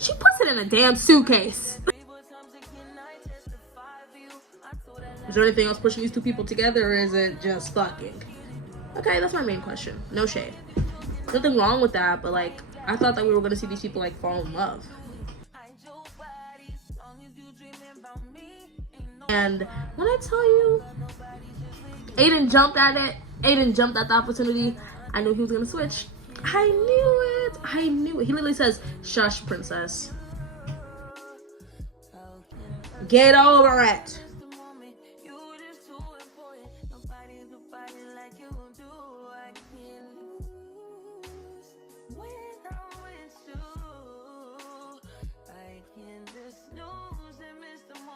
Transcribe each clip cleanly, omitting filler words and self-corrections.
She puts it in a damn suitcase. Is there anything else pushing these two people together, or is it just fucking? Okay, that's my main question. No shade. Nothing wrong with that, but like, I thought that we were gonna see these people like fall in love. And when I tell you, Aiden jumped at it. Aiden jumped at the opportunity. I knew he was gonna switch. I knew it. I knew it. He literally says, "Shush, princess. Get over it."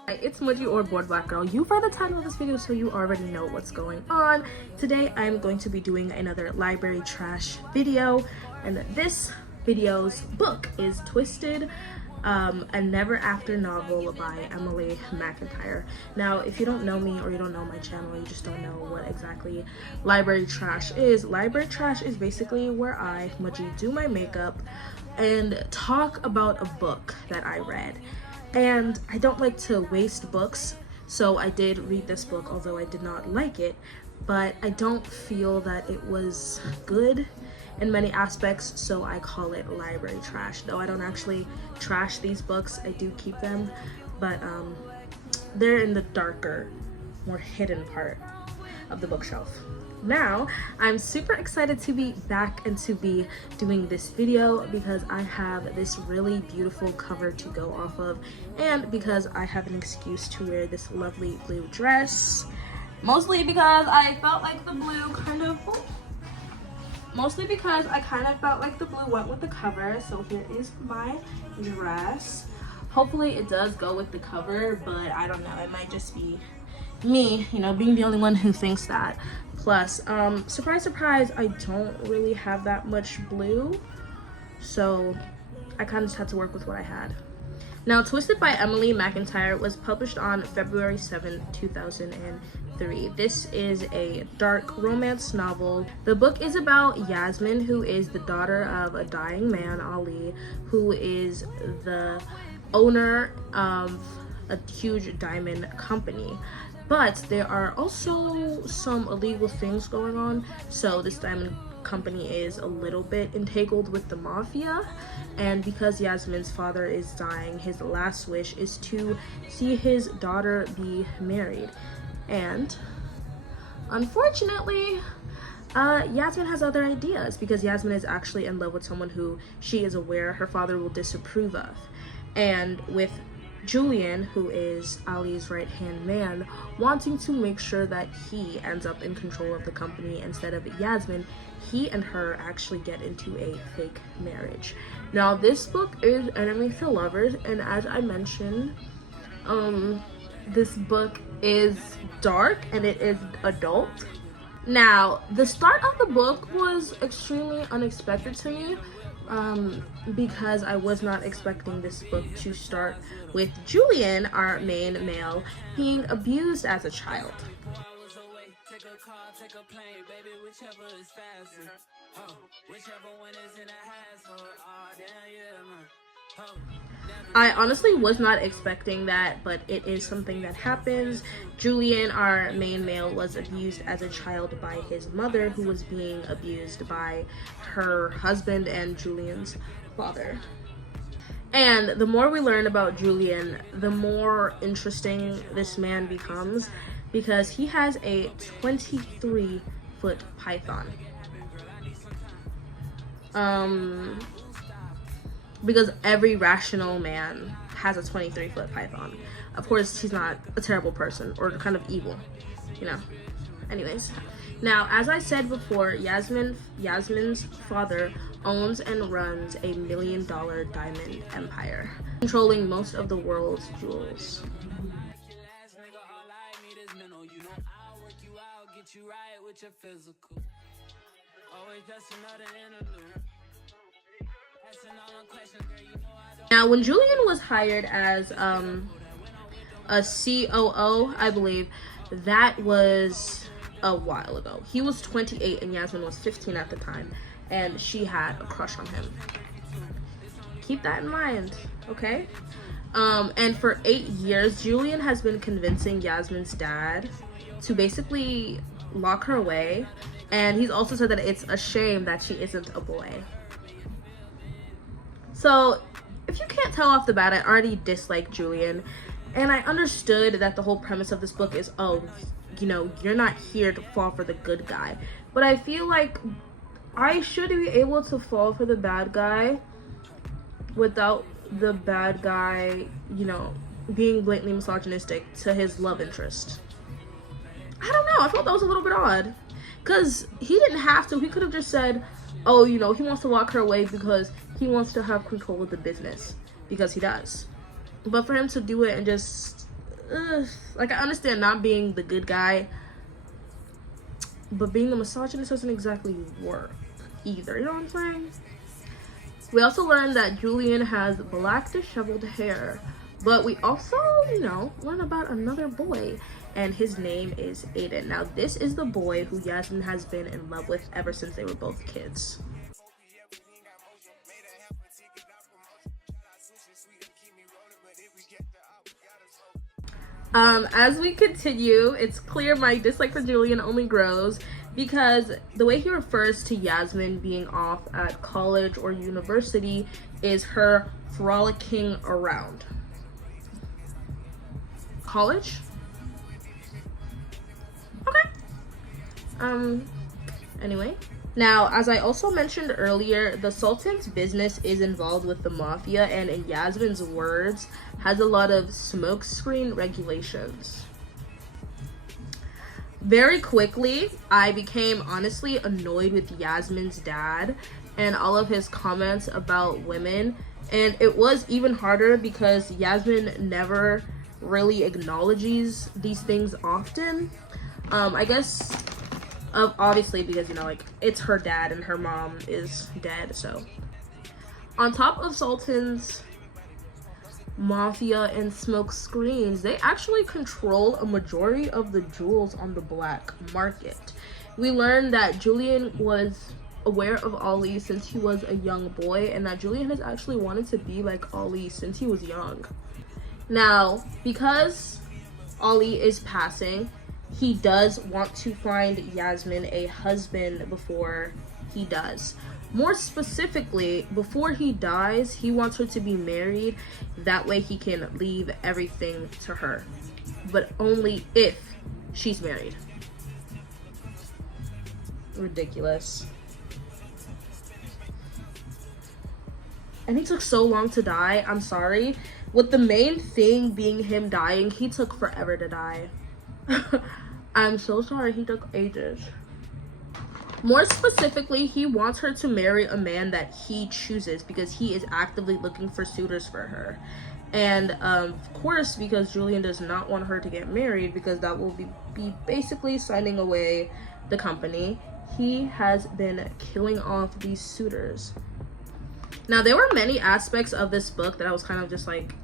It's Moji or Bored Black Girl. You've read the title of this video, so you already know what's going on. Today I'm going to be doing another library trash video, and this video's book is Twisted, a Never After novel by Emily McIntire. Now, if you don't know me or you don't know my channel, you just don't know what exactly library trash is. Library trash is basically where I, Moji, do my makeup and talk about a book that I read. And I don't like to waste books, so I did read this book, although I did not like it, but I don't feel that it was good in many aspects, so I call it library trash. Though I don't actually trash these books, I do keep them, but they're in the darker, more hidden part of the bookshelf. Now, I'm super excited to be back and to be doing this video because I have this really beautiful cover to go off of, and because I have an excuse to wear this lovely blue dress. Mostly because I felt like the blue kind of went with the cover. So here is my dress. Hopefully it does go with the cover, but I don't know, it might just be me, you know, being the only one who thinks that. Plus, surprise, surprise, I don't really have that much blue, so I kind of just had to work with what I had. Now, Twisted by Emily McIntire was published on February 7, 2003. This is a dark romance novel. The book is about Yasmin, who is the daughter of a dying man, Ali, who is the owner of a huge diamond company. But there are also some illegal things going on, so this diamond company is a little bit entangled with the mafia, and because Yasmin's father is dying, his last wish is to see his daughter be married. And unfortunately, Yasmin has other ideas, because Yasmin is actually in love with someone who she is aware her father will disapprove of. And with Julian, who is Ali's right-hand man, wanting to make sure that he ends up in control of the company instead of Yasmin, he and her actually get into a fake marriage. Now, this book is enemies to lovers, and as I mentioned, this book is dark and it is adult. Now, the start of the book was extremely unexpected to me, because I was not expecting this book to start with Julian, our main male, being abused as a child. I honestly was not expecting that, but it is something that happens. Julian, our main male, was abused as a child by his mother, who was being abused by her husband and Julian's father. And the more we learn about Julian, the more interesting this man becomes, because he has a 23-foot python. Because every rational man has a 23-foot python. Of course, he's not a terrible person or kind of evil, you know. Anyways, now, as I said before, Yasmin's father owns and runs a $1 million diamond empire, controlling most of the world's jewels. Now, when Julian was hired as a COO, I believe, that was a while ago. He was 28 and Yasmin was 15 at the time, and she had a crush on him. keep that in mind, okay? And for 8 years, Julian has been convincing Yasmin's dad to basically lock her away. And he's also said that it's a shame that she isn't a boy. So, if you can't tell off the bat, I already dislike Julian. And I understood that the whole premise of this book is, oh, you know, you're not here to fall for the good guy. But I feel like I should be able to fall for the bad guy without the bad guy, you know, being blatantly misogynistic to his love interest. I don't know. I thought that was a little bit odd. Because he didn't have to. He could have just said, oh, you know, he wants to lock her away because he wants to have control of the business. Because he does. But for him to do it and just, like, I understand not being the good guy, but being the misogynist doesn't exactly work either. You know what I'm saying? We also learned that Julian has black disheveled hair, but we also, you know, learn about another boy, and his name is Aiden. Now, this is the boy who Yasmin has been in love with ever since they were both kids. As we continue, it's clear my dislike for Julian only grows because the way he refers to Yasmin being off at college or university is her frolicking around. College? Okay. Anyway. Now, as I also mentioned earlier, the Sultan's business is involved with the mafia, and in Yasmin's words, has a lot of smokescreen regulations. Very quickly, I became honestly annoyed with Yasmin's dad and all of his comments about women, and it was even harder because Yasmin never really acknowledges these things often. I guess obviously because, you know, like, it's her dad and her mom is dead. So on top of Sultan's mafia and smoke screens, they actually control a majority of the jewels on the black market. We learned that Julian was aware of Ali since he was a young boy, and that Julian has actually wanted to be like Ali since he was young. Now, because Ali is passing, he does want to find Yasmin a husband before he does. More specifically, before he dies, he wants her to be married. That way he can leave everything to her. But only if she's married. Ridiculous. And he took so long to die. I'm sorry. With the main thing being him dying, he took forever to die. I'm so sorry, he took ages. More specifically, he wants her to marry a man that he chooses because he is actively looking for suitors for her. And of course, because Julian does not want her to get married because that will be basically signing away the company, he has been killing off these suitors. Now, there were many aspects of this book that I was kind of just like,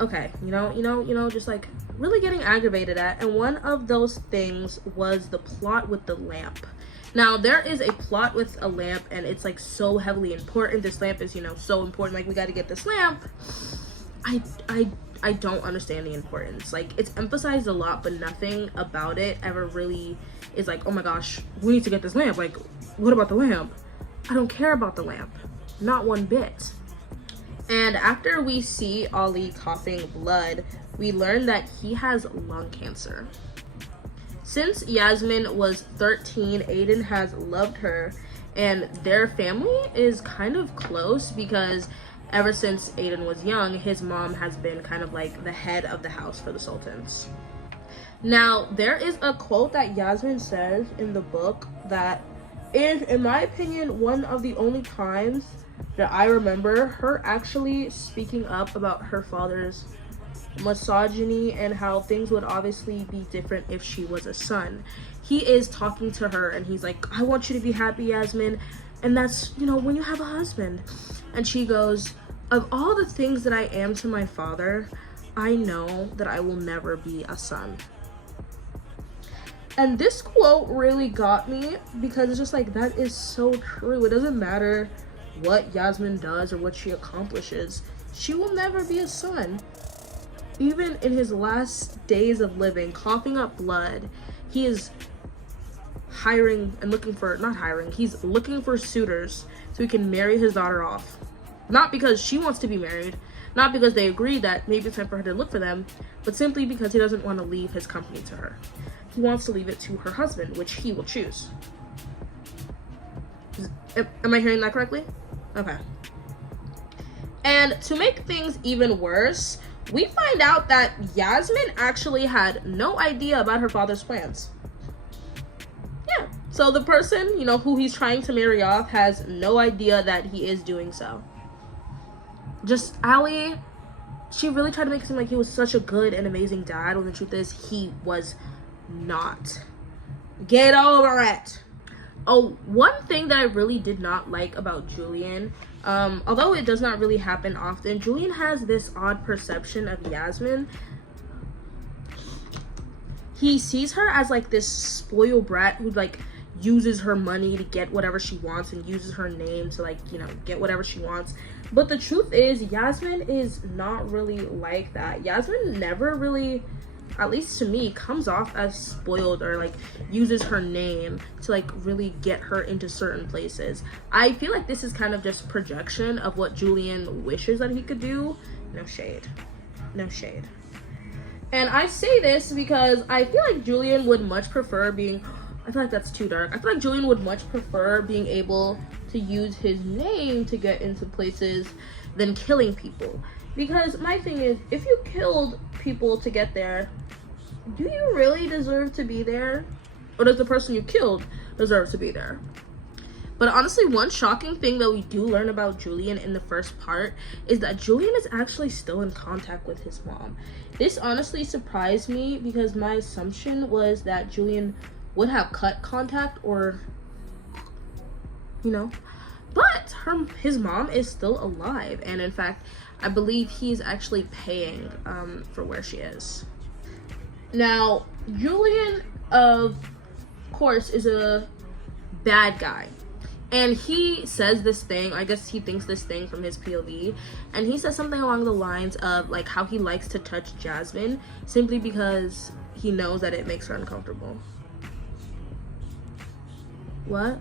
okay, you know, just like really getting aggravated at. And one of those things was the plot with the lamp. Now, there is a plot with a lamp, and it's like so heavily important. This lamp is, you know, so important. Like, we got to get this lamp. I don't understand the importance. Like, it's emphasized a lot, but nothing about it ever really is like, oh my gosh, we need to get this lamp. Like, what about the lamp? I don't care about the lamp. Not one bit. And after we see Ali coughing blood, we learn that he has lung cancer. Since Yasmin was 13, Aiden has loved her, and their family is kind of close because ever since Aiden was young, his mom has been kind of like the head of the house for the Sultans. Now, there is a quote that Yasmin says in the book that is, in my opinion, one of the only times that I remember her actually speaking up about her father's misogyny and how things would obviously be different if she was a son. He is talking to her and he's like, I want you to be happy, Yasmin, and that's, you know, when you have a husband. And she goes, of all the things that I am to my father, I know that I will never be a son. And this quote really got me because it's just like, that is so true. It doesn't matter what Yasmin does or what she accomplishes, she will never be a son. Even in his last days of living, coughing up blood, he is hiring and looking for, not hiring, he's looking for suitors so he can marry his daughter off. Not because she wants to be married, not because they agreed that maybe it's time for her to look for them, but simply because he doesn't want to leave his company to her. He wants to leave it to her husband, which he will choose. Am I hearing that correctly? Okay. And to make things even worse, we find out that Yasmin actually had no idea about her father's plans. Yeah, so the person, you know, who he's trying to marry off has no idea that he is doing so. Just Ali, she really tried to make it seem like he was such a good and amazing dad, when the truth is he was not. Get over it. Oh, one thing that I really did not like about Julian, although it does not really happen often, Julian has this odd perception of Yasmin. He sees her as like this spoiled brat who like uses her money to get whatever she wants and uses her name to, like, you know, get whatever she wants. But the truth is, Yasmin is not really like that. Yasmin never really, at least to me, comes off as spoiled or like uses her name to like really get her into certain places. I feel like this is kind of just projection of what Julian wishes that he could do. No shade. No shade. And I say this because I feel like Julian would much prefer being, I feel like that's too dark. I feel like Julian would much prefer being able to use his name to get into places than killing people. Because my thing is, if you killed people to get there, do you really deserve to be there? Or does the person you killed deserve to be there? But honestly, one shocking thing that we do learn about Julian in the first part is that Julian is actually still in contact with his mom. This honestly surprised me because my assumption was that Julian would have cut contact or, you know, but his mom is still alive. And in fact, I believe he's actually paying for where she is. Now, Julian, of course, is a bad guy. And he says this thing, I guess he thinks this thing from his POV, and he says something along the lines of like how he likes to touch Jasmine simply because he knows that it makes her uncomfortable. What?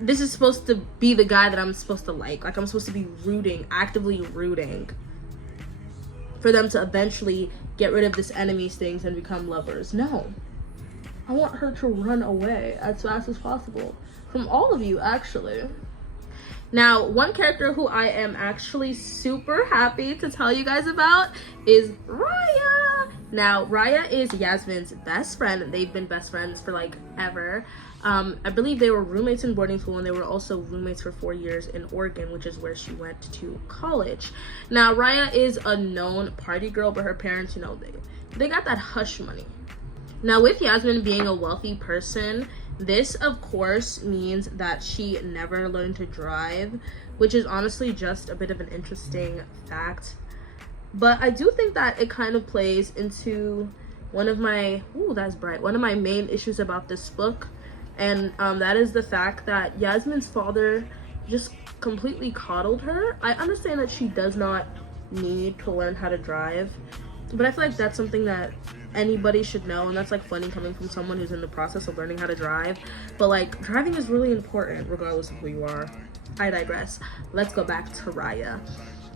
This is supposed to be the guy that I'm supposed to like I'm supposed to be rooting, actively rooting for them to eventually get rid of this enemies things and become lovers. No. I want her to run away as fast as possible. From all of you, actually. Now, one character who I am actually super happy to tell you guys about is Raya. Now, Raya is Yasmin's best friend. They've been best friends for like ever. I believe they were roommates in boarding school, and they were also roommates for 4 years in Oregon, which is where she went to college. Now, Raya is a known party girl, but her parents, you know, they got that hush money. Now, with Yasmin being a wealthy person, this, of course, means that she never learned to drive, which is honestly just a bit of an interesting fact. But I do think that it kind of plays into one of my, that's bright, one of my main issues about this book. And that is the fact that Yasmin's father just completely coddled her. I understand that she does not need to learn how to drive, but I feel like that's something that anybody should know, and that's like funny coming from someone who's in the process of learning how to drive. But like, driving is really important regardless of who you are. I digress. Let's go back to Raya.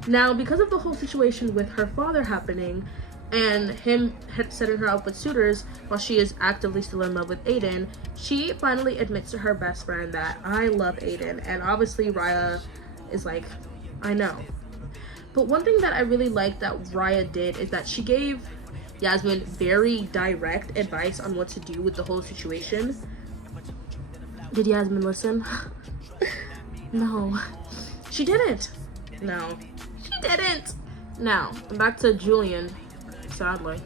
Now, because of the whole situation with her father happening and him setting her up with suitors while she is actively still in love with Aiden, she finally admits to her best friend that I love Aiden. And obviously Raya is like, I know. But one thing that I really liked that Raya did is that she gave Yasmin very direct advice on what to do with the whole situation. Did Yasmin listen? No. She didn't. No. She didn't. Now, back to Julian, sadly.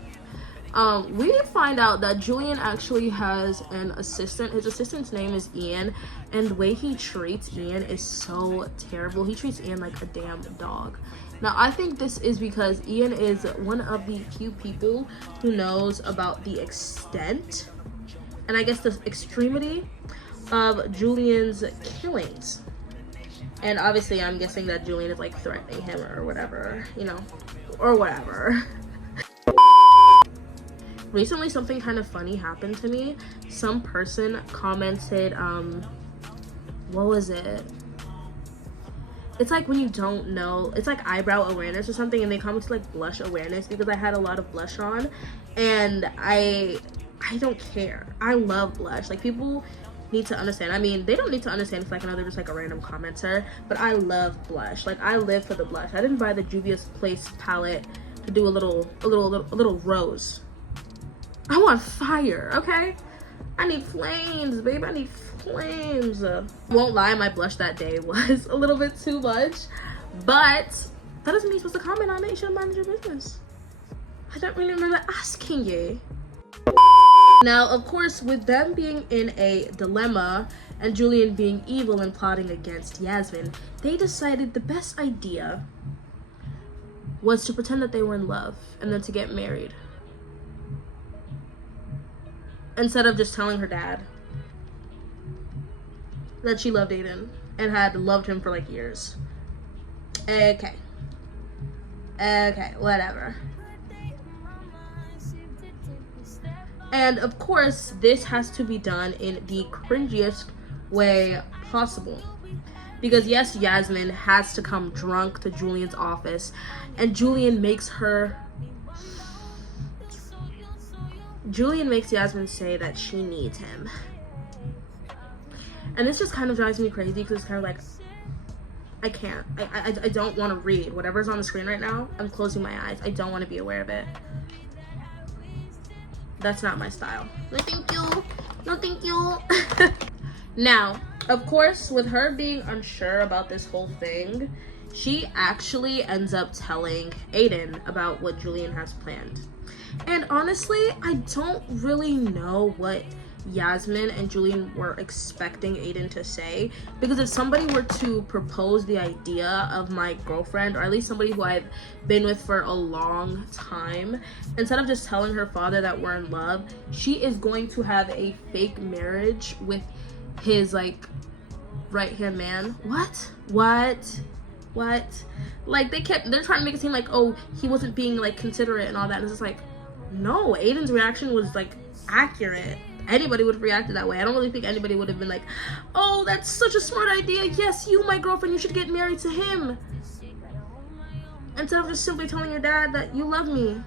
We find out that Julian actually has an assistant. His assistant's name is Ian, and the way he treats Ian is so terrible. He treats Ian like a damn dog. Now, I think this is because Ian is one of the few people who knows about the extent, and I guess the extremity, of Julian's killings. And obviously I'm guessing that Julian is like threatening him or whatever, you know, or whatever. Recently something kind of funny happened to me. Some person commented, what was it? It's like when you don't know, it's like eyebrow awareness or something, and they commented like blush awareness because I had a lot of blush on, and I don't care. I love blush. Like, people need to understand. I mean, they don't need to understand if like another just like a random commenter, but I love blush. Like, I live for the blush. I didn't buy the Juvia's Place palette to do a little rose. I want fire, okay? I need flames, babe. I need flames. Won't lie, my blush that day was a little bit too much, but that doesn't mean you're supposed to comment on it. You should mind your business. I don't really remember asking you. Now, of course, with them being in a dilemma and Julian being evil and plotting against Yasmin, they decided the best idea was to pretend that they were in love and then to get married, instead of just telling her dad that she loved Aiden and had loved him for like years. Okay, whatever. And of course, this has to be done in the cringiest way possible. Because yes, Yasmin has to come drunk to Julian's office, and Julian makes Yasmin say that she needs him. And this just kind of drives me crazy because it's kind of like, I can't. I don't want to read whatever's on the screen right now. I'm closing my eyes. I don't want to be aware of it. That's not my style. No, thank you. No, thank you. Now, of course, with her being unsure about this whole thing, she actually ends up telling Aiden about what Julian has planned. And honestly, I don't really know what Yasmin and Julian were expecting Aiden to say, because if somebody were to propose the idea of my girlfriend, or at least somebody who I've been with for a long time, instead of just telling her father that we're in love, she is going to have a fake marriage with his like right-hand man. What? Like, they're trying to make it seem like, oh, he wasn't being like considerate and all that, and it's just like, no, Aiden's reaction was like accurate. Anybody would have reacted that way. I don't really think anybody would have been like, oh, that's such a smart idea. Yes, you, my girlfriend, you should get married to him. Instead of just simply telling your dad that you love me.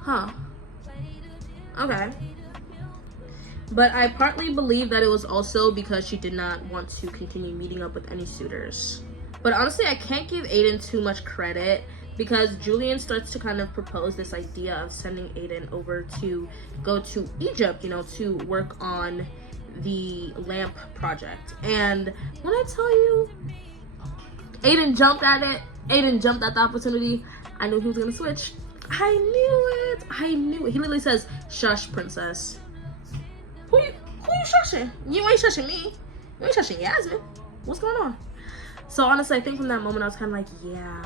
Huh. Okay. But I partly believe that it was also because she did not want to continue meeting up with any suitors. But honestly, I can't give Aiden too much credit, because Julian starts to kind of propose this idea of sending Aiden over to go to Egypt, you know, to work on the lamp project. And when I tell you, Aiden jumped at it. Aiden jumped at the opportunity. I knew he was gonna switch. I knew it. He literally says, "Shush, princess." Who you shushing? You ain't shushing me. You ain't shushing Yasmin. What's going on? So honestly, I think from that moment I was kind of like, yeah,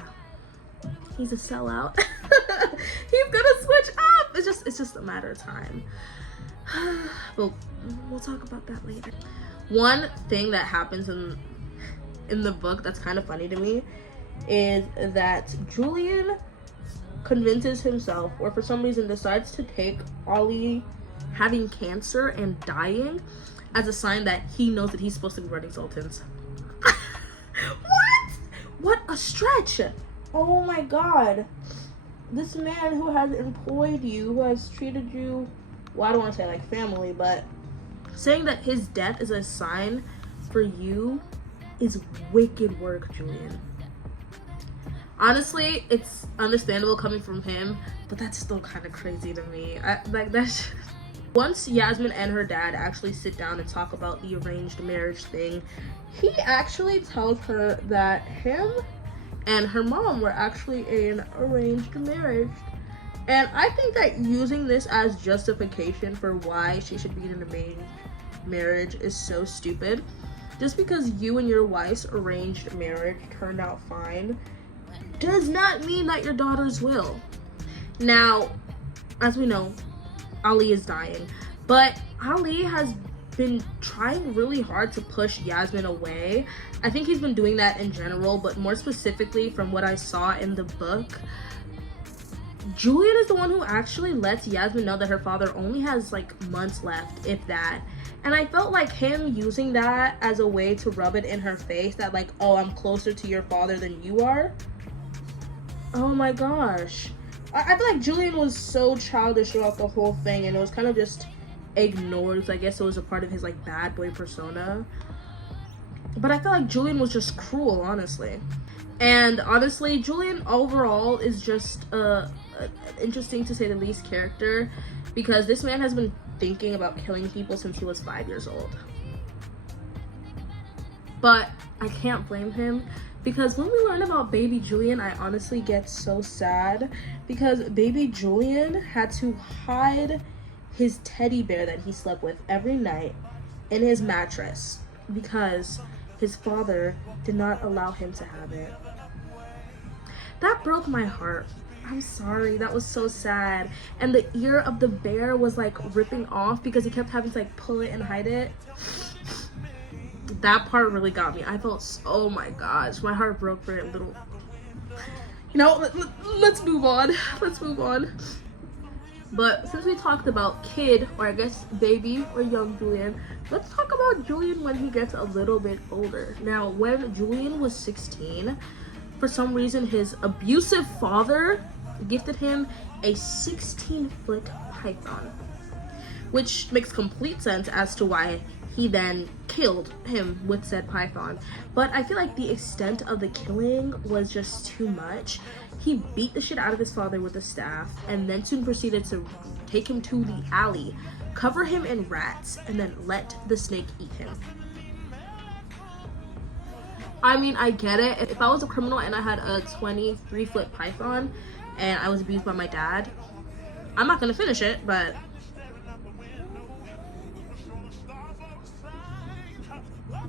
he's a sellout. He's gonna switch up. It's just a matter of time. But we'll talk about that later. One thing that happens in the book that's kind of funny to me is that Julian convinces himself, or for some reason decides to take Ollie having cancer and dying as a sign that he knows that he's supposed to be running Sultans. What a stretch. Oh my god. This man who has employed you, who has treated you, well, I don't want to say like family, but saying that his death is a sign for you is wicked work, Julian. Honestly, it's understandable coming from him, but that's still kind of crazy to me. Once Yasmin and her dad actually sit down and talk about the arranged marriage thing, he actually tells her that him and her mom were actually in an arranged marriage. And I think that using this as justification for why she should be in an arranged marriage is so stupid. Just because you and your wife's arranged marriage turned out fine does not mean that your daughters will. Now, as we know, Ali is dying, but Ali has been trying really hard to push Yasmin away. I think he's been doing that in general, but more specifically from what I saw in the book, Julian is the one who actually lets Yasmin know that her father only has like months left, if that. And I felt like him using that as a way to rub it in her face that like, oh, I'm closer to your father than you are. Oh my gosh. I feel like Julian was so childish throughout the whole thing, and it was kind of just ignored. So I guess it was a part of his like bad boy persona. But I feel like Julian was just cruel, honestly. And honestly, Julian overall is just interesting to say the least character, because this man has been thinking about killing people since he was 5 years old. But I can't blame him, because when we learn about baby Julian, I honestly get so sad, because baby Julian had to hide his teddy bear that he slept with every night in his mattress because his father did not allow him to have it. That broke my heart. I'm sorry, that was so sad. And the ear of the bear was like ripping off because he kept having to like pull it and hide it. That part really got me. I felt, oh my gosh, my heart broke for a little. You know, let's move on. Let's move on. But since we talked about kid, or I guess baby or young Julian, let's talk about Julian when he gets a little bit older. Now, when Julian was 16, for some reason his abusive father gifted him a 16-foot python, which makes complete sense as to why he then killed him with said python. But I feel like the extent of the killing was just too much. He beat the shit out of his father with a staff, and then soon proceeded to take him to the alley, cover him in rats, and then let the snake eat him. I mean, I get it. If I was a criminal and I had a 23-foot python and I was abused by my dad, I'm not gonna finish it, but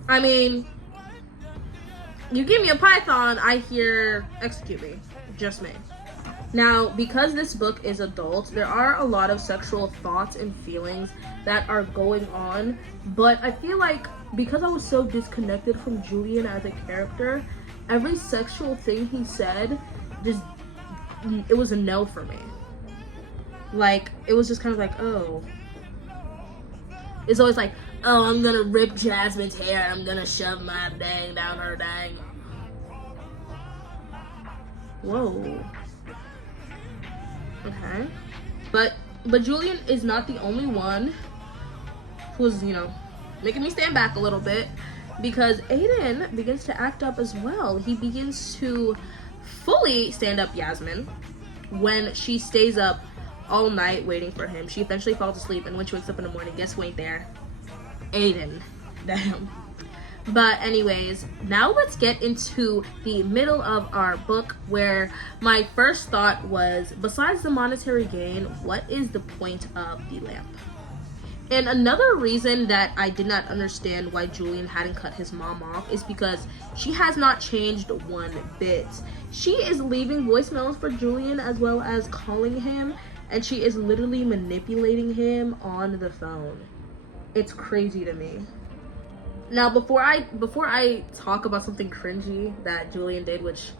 I mean, you give me a python, I hear execute me. Just me. Now, because this book is adult, there are a lot of sexual thoughts and feelings that are going on, but I feel like because I was so disconnected from Julian as a character, every sexual thing he said, it was a no for me. Like, it was just kind of like, oh. It's always like, oh, I'm gonna rip Jasmine's hair, I'm gonna shove my dang down her dang. Whoa. Okay. But Julian is not the only one who's, you know, making me stand back a little bit, because Aiden begins to act up as well. He begins to fully stand up Yasmin when she stays up all night waiting for him. She eventually falls asleep, and when she wakes up in the morning, guess who ain't there? Aiden. Damn. But anyways, now let's get into the middle of our book, where my first thought was, besides the monetary gain, what is the point of the lamp? And another reason that I did not understand why Julian hadn't cut his mom off is because she has not changed one bit. She is leaving voicemails for Julian as well as calling him, and she is literally manipulating him on the phone. It's crazy to me. Now, before I talk about something cringy that Julian did, which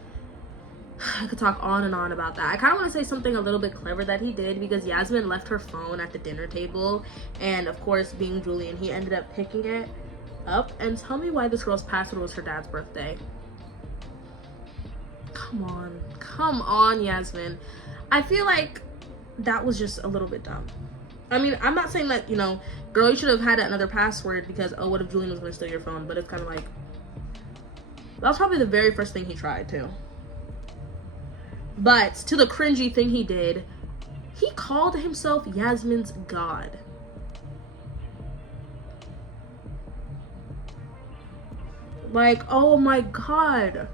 I could talk on and on about that, I kind of want to say something a little bit clever that he did, because Yasmin left her phone at the dinner table, and of course, being Julian, he ended up picking it up. And tell me why this girl's password was her dad's birthday. Come on, Yasmin. I feel like that was just a little bit dumb. I mean, I'm not saying that, you know, girl, you should have had another password because, oh, what if Julian was going to steal your phone? But it's kind of like, that was probably the very first thing he tried, too. But to the cringy thing he did, he called himself Yasmin's god. Like, oh my god.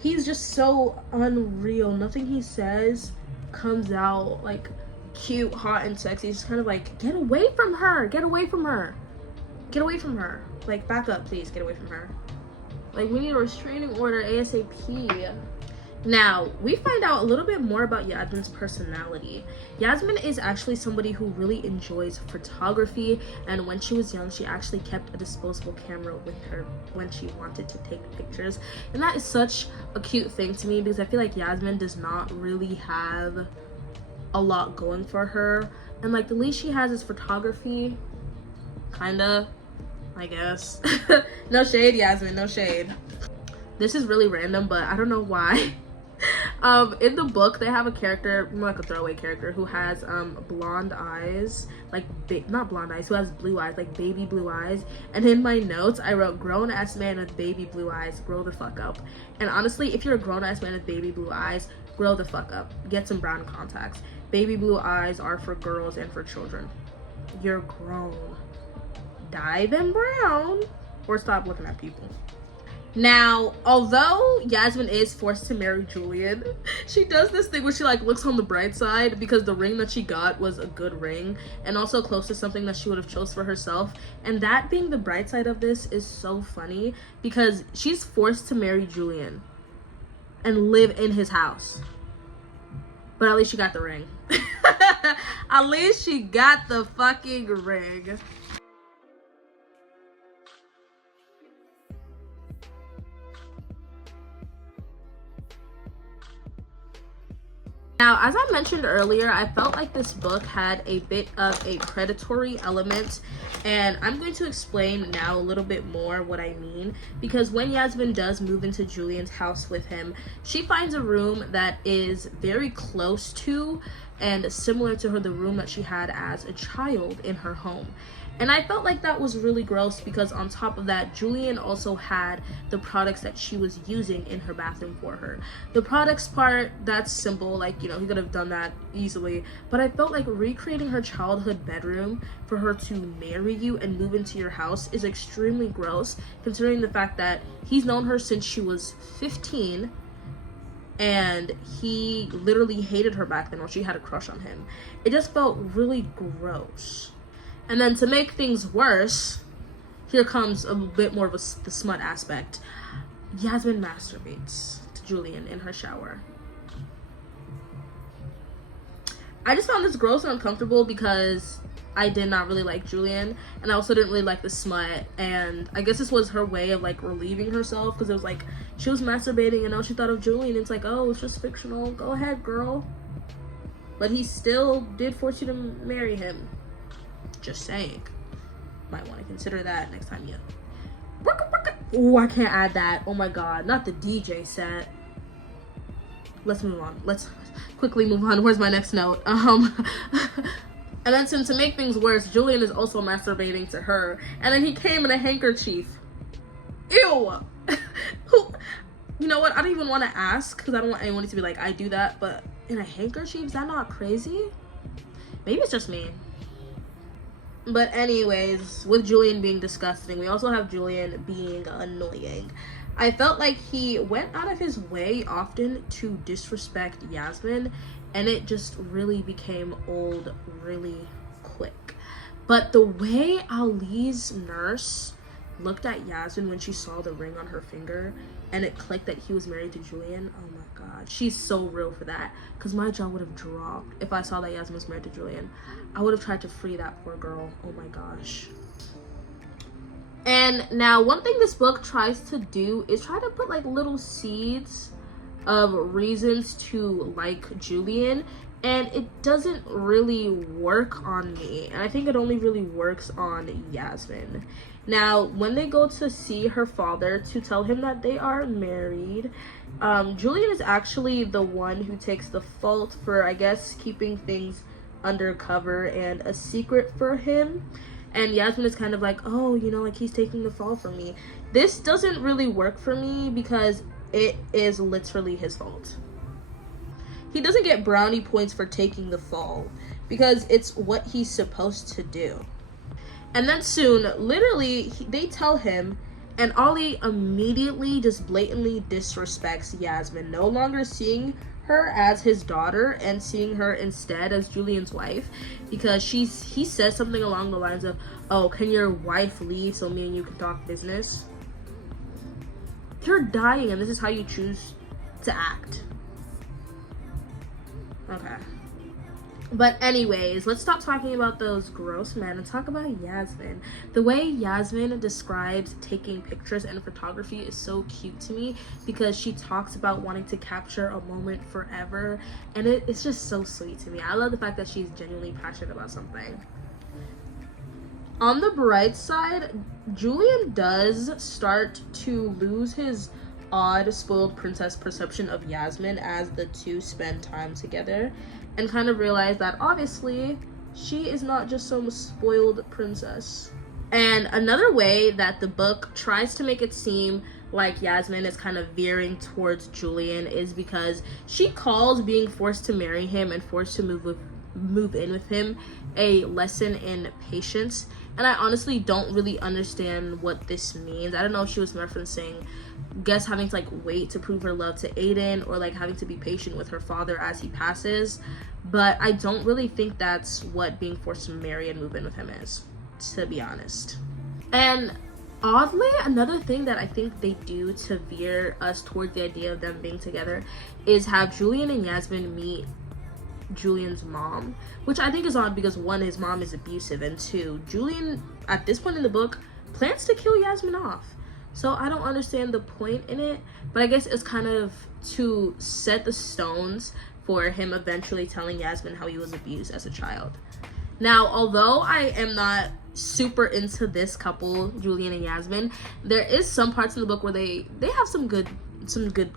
He's just so unreal. Nothing he says comes out like cute, hot, and sexy. It's kind of like, get away from her, get away from her, get away from her. Like, back up, please, get away from her. Like, we need a restraining order ASAP. Now, we find out a little bit more about Yasmin's personality. Yasmin is actually somebody who really enjoys photography, and when she was young, she actually kept a disposable camera with her when she wanted to take pictures. And that is such a cute thing to me because I feel like Yasmin does not really have a lot going for her. And like the least she has is photography, kinda, I guess. No shade, Yasmin, no shade. This is really random, but I don't know why. In the book, they have a character, more like a throwaway character, who has blonde eyes, like not blonde eyes, who has blue eyes, like baby blue eyes. And in my notes, I wrote, grown ass man with baby blue eyes, grow the fuck up. And honestly, if you're a grown ass man with baby blue eyes, grow the fuck up. Get some brown contacts. Baby blue eyes are for girls and for children. You're grown. Dye them brown or stop looking at people. Now, although Yasmin is forced to marry Julian, she does this thing where she like looks on the bright side because the ring that she got was a good ring and also close to something that she would have chose for herself. And that being the bright side of this is so funny because she's forced to marry Julian and live in his house. But at least she got the ring. At least she got the fucking ring. Now, as I mentioned earlier, I felt like this book had a bit of a predatory element, and I'm going to explain now a little bit more what I mean, because when Yasmin does move into Julian's house with him, she finds a room that is very close to and similar to the room that she had as a child in her home. And I felt like that was really gross because on top of that, Julian also had the products that she was using in her bathroom for her. The products part, that's simple, like, you know, he could have done that easily. But I felt like recreating her childhood bedroom for her to marry you and move into your house is extremely gross, considering the fact that he's known her since she was 15. And he literally hated her back then, or she had a crush on him. It just felt really gross. And then to make things worse, here comes a bit more of the smut aspect. Yasmin masturbates to Julian in her shower. I just found this gross and uncomfortable because I did not really like Julian, and I also didn't really like the smut, and I guess this was her way of like relieving herself because it was like she was masturbating and now she thought of Julian. It's like, oh, it's just fictional, go ahead, girl. But he still did force you to marry him. Just saying. Might want to consider that next time you. Oh, I can't add that. Oh my god, not the DJ set. Let's move on. Let's quickly move on. Where's my next note? And then to make things worse, Julian is also masturbating to her, and then he came in a handkerchief. Ew. Who? You know what? I don't even want to ask because I don't want anyone to be like, I do that, but in a handkerchief, is that not crazy? Maybe it's just me. But anyways, with Julian being disgusting, we also have Julian being annoying. I felt like he went out of his way often to disrespect Yasmin, and it just really became old really quick. But the way Ali's nurse looked at Yasmin when she saw the ring on her finger and it clicked that he was married to Julian, oh my god, she's so real for that, because my jaw would have dropped if I saw that Yasmin was married to Julian. I would have tried to free that poor girl. Oh my gosh. And now one thing this book tries to do is try to put like little seeds of reasons to like Julian, and it doesn't really work on me, and I think it only really works on Yasmin. Now, when they go to see her father to tell him that they are married, Julian is actually the one who takes the fault for, I guess, keeping things undercover and a secret for him. And Yasmin is kind of like, oh, you know, like he's taking the fall from me. This doesn't really work for me because it is literally his fault. He doesn't get brownie points for taking the fall because it's what he's supposed to do. And then soon, literally, they tell him, and Ali immediately just blatantly disrespects Yasmin, no longer seeing her as his daughter and seeing her instead as Julian's wife, because he says something along the lines of, oh, can your wife leave so me and you can talk business? You're dying and this is how you choose to act. Okay. But anyways, let's stop talking about those gross men and talk about Yasmin. The way Yasmin describes taking pictures and photography is so cute to me, because she talks about wanting to capture a moment forever, and it's just so sweet to me. I love the fact that she's genuinely passionate about something. On the bright side, Julian does start to lose his odd spoiled princess perception of Yasmin as the two spend time together, and kind of realize that obviously she is not just some spoiled princess. And another way that the book tries to make it seem like Yasmin is kind of veering towards Julian is because she calls being forced to marry him and forced to move in with him a lesson in patience. And I honestly don't really understand what this means. I don't know if she was referencing, guess, having to like wait to prove her love to Aiden, or like having to be patient with her father as he passes. But I don't really think that's what being forced to marry and move in with him is, to be honest. And oddly, another thing that I think they do to veer us towards the idea of them being together is have Julian and Yasmin meet Julian's mom, which I think is odd because one, his mom is abusive, and two, Julian at this point in the book plans to kill Yasmin off. So I don't understand the point in it, but I guess it's kind of to set the stones for him eventually telling Yasmin how he was abused as a child. Now, although I am not super into this couple, Julian and Yasmin, there is some parts in the book where they have some good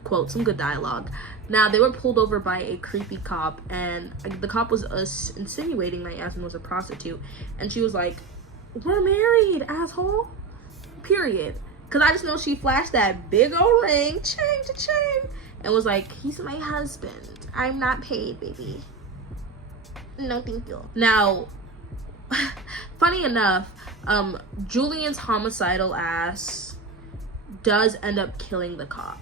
quotes, some good dialogue. Now, they were pulled over by a creepy cop, and the cop was insinuating that Yasmin was a prostitute, and she was like, "We're married, asshole," period. Because I just know she flashed that big old ring, chain to chain, and was like, "He's my husband. I'm not paid, baby. No, thank you." Now, funny enough, Julian's homicidal ass does end up killing the cop.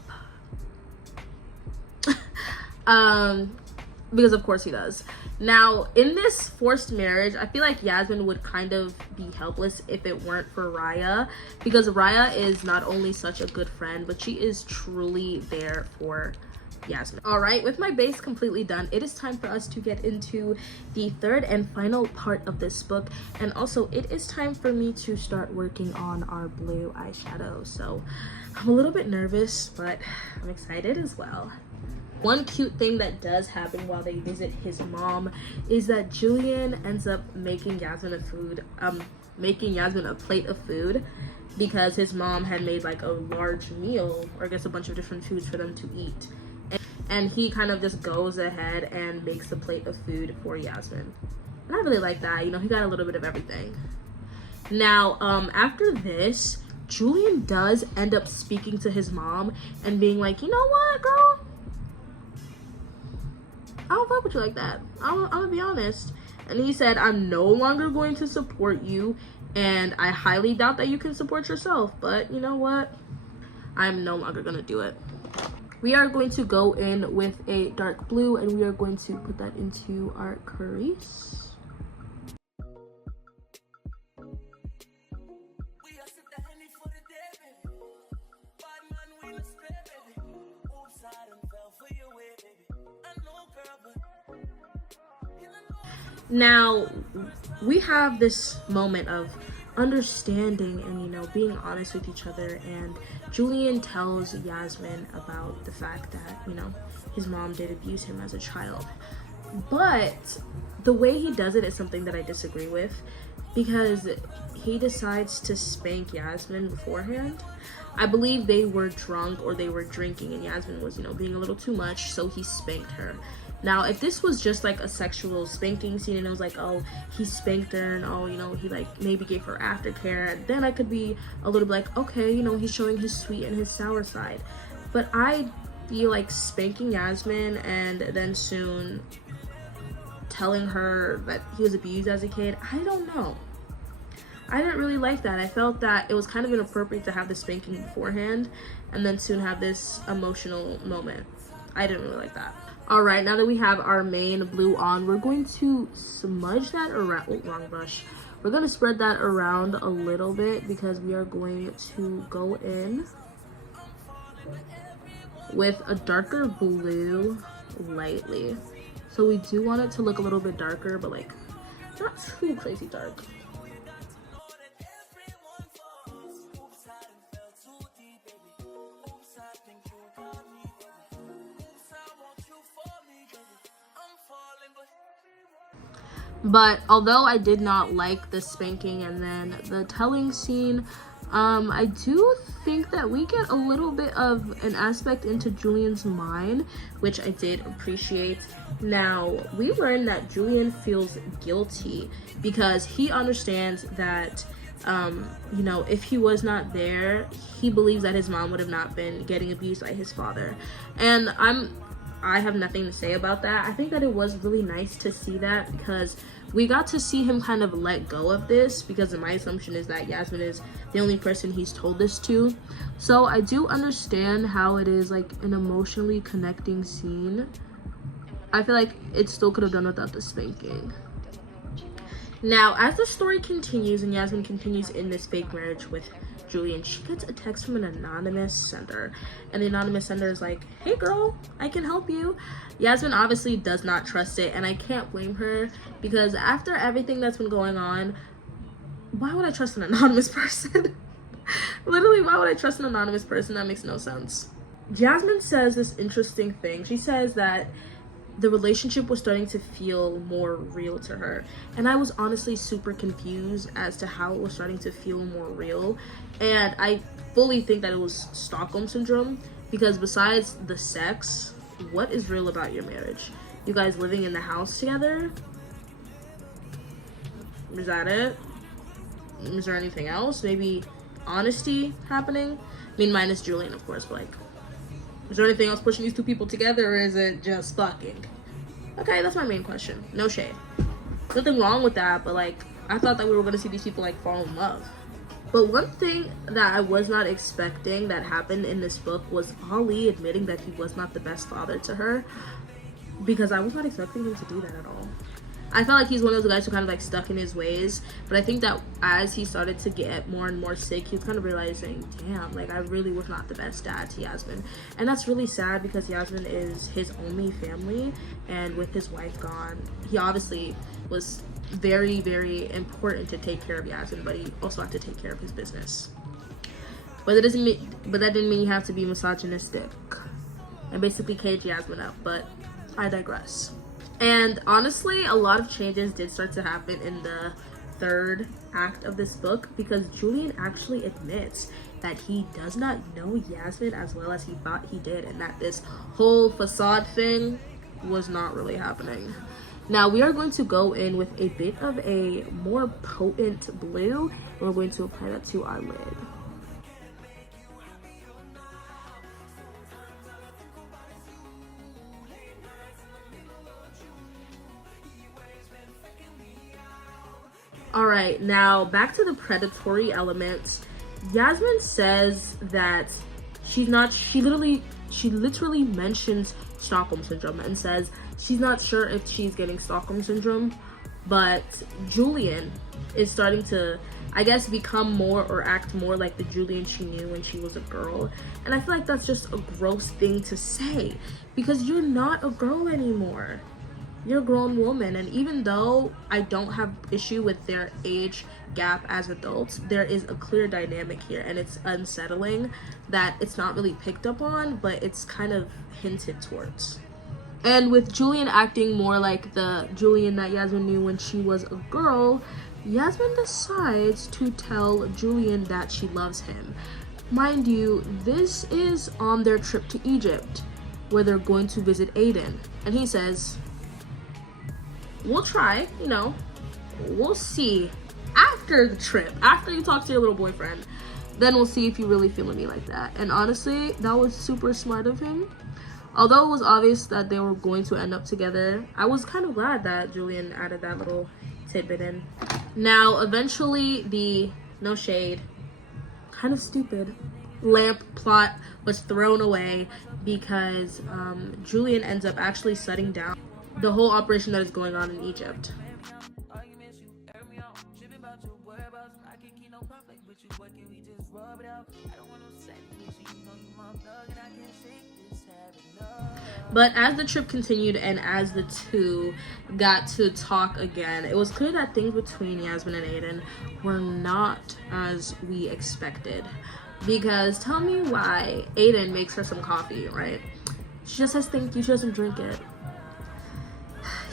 Because of course he does. Now, in this forced marriage, I feel like Yasmin would kind of be helpless if it weren't for Raya, because Raya is not only such a good friend, but she is truly there for Yasmin. All right, with my base completely done, it is time for us to get into the third and final part of this book, and also it is time for me to start working on our blue eyeshadow. So I'm a little bit nervous, but I'm excited as well. One cute thing that does happen while they visit his mom is that Julian ends up making Yasmin a plate of food, because his mom had made like a large meal, or I guess a bunch of different foods for them to eat. And he kind of just goes ahead and makes the plate of food for Yasmin. And I really like that, you know, he got a little bit of everything. Now, after this, Julian does end up speaking to his mom and being like, "You know what, girl? I don't fuck with you like that. I'm gonna be honest." And he said, "I'm no longer going to support you, and I highly doubt that you can support yourself, but you know what? I'm no longer gonna do it." We are going to go in with a dark blue, and we are going to put that into our crease. Now, we have this moment of understanding and, you know, being honest with each other, and Julian tells Yasmin about the fact that, you know, his mom did abuse him as a child. But the way he does it is something that I disagree with, because he decides to spank Yasmin beforehand. I believe they were drunk or they were drinking, and Yasmin was, you know, being a little too much, so he spanked her. Now, if this was just like a sexual spanking scene and it was like, oh, he spanked her and, oh, you know, he like maybe gave her aftercare, then I could be a little bit like, okay, you know, he's showing his sweet and his sour side. But I feel like spanking Yasmin and then soon telling her that he was abused as a kid, I don't know. I didn't really like that. I felt that it was kind of inappropriate to have the spanking beforehand and then soon have this emotional moment. I didn't really like that. All right, now that we have our main blue on, we're going to smudge that around. Oh, wrong brush. We're going to spread that around a little bit because we are going to go in with a darker blue lightly. So we do want it to look a little bit darker, but like not too crazy dark. But although I did not like the spanking and then the telling scene, I do think that we get a little bit of an aspect into Julian's mind, which I did appreciate. Now, we learn that Julian feels guilty because he understands that, you know, if he was not there, he believes that his mom would have not been getting abused by his father. And I have nothing to say about that. I think that it was really nice to see that because we got to see him kind of let go of this, because my assumption is that Yasmin is the only person he's told this to. So I do understand how it is like an emotionally connecting scene. I feel like it still could have done without the spanking. Now, as the story continues and Yasmin continues in this fake marriage with Julian, she gets a text from an anonymous sender, and the anonymous sender is like, hey girl, I can help you. Yasmin obviously does not trust it, and I can't blame her, because after everything that's been going on, why would I trust an anonymous person? Literally, why would I trust an anonymous person? That makes no sense. Yasmin says this interesting thing. She says that the relationship was starting to feel more real to her, and I was honestly super confused as to how it was starting to feel more real. And I fully think that it was Stockholm syndrome, because besides the sex, what is real about your marriage? You guys living in the house together? Is that it? Is there anything else? Maybe honesty happening? I mean, minus Julian, of course, but like, is there anything else pushing these two people together, or is it just fucking? Okay, that's my main question. No shade. Nothing wrong with that, but like, I thought that we were gonna see these people like fall in love. But one thing that I was not expecting that happened in this book was Ali admitting that he was not the best father to her, because I was not expecting him to do that at all. I felt like he's one of those guys who kind of like stuck in his ways, but I think that as he started to get more and more sick, he was kind of realizing, damn, like I really was not the best dad to Yasmin. And that's really sad, because Yasmin is his only family, and with his wife gone, he obviously was very, very important to take care of Yasmin, but he also had to take care of his business. But that didn't mean you have to be misogynistic and basically cage Yasmin up, but I digress. And honestly, a lot of changes did start to happen in the third act of this book, because Julian actually admits that he does not know Yasmin as well as he thought he did, and that this whole facade thing was not really happening. Now we are going to go in with a bit of a more potent blue, and we're going to apply that to our lid. All right, now back to the predatory elements. Yasmin says that she literally mentions Stockholm syndrome and says she's not sure if she's getting Stockholm syndrome, but Julian is starting to, I guess, become more or act more like the Julian she knew when she was a girl. And I feel like that's just a gross thing to say, because you're not a girl anymore. You're a grown woman, and even though I don't have issue with their age gap as adults, there is a clear dynamic here, and it's unsettling that it's not really picked up on, but it's kind of hinted towards. And with Julian acting more like the Julian that Yasmin knew when she was a girl, Yasmin decides to tell Julian that she loves him. Mind you, this is on their trip to Egypt, where they're going to visit Aiden, and he says, we'll try, you know, we'll see after the trip, after you talk to your little boyfriend, then we'll see if you really feeling me like that. And honestly, that was super smart of him. Although it was obvious that they were going to end up together, I was kind of glad that Julian added that little tidbit in. Now, eventually, the, no shade, kind of stupid lamp plot was thrown away, because Julian ends up actually shutting down the whole operation that is going on in Egypt. But as the trip continued and as the two got to talk again, it was clear that things between Yasmin and Aiden were not as we expected. Because tell me why Aiden makes her some coffee, right? She just says thank you, she doesn't drink it.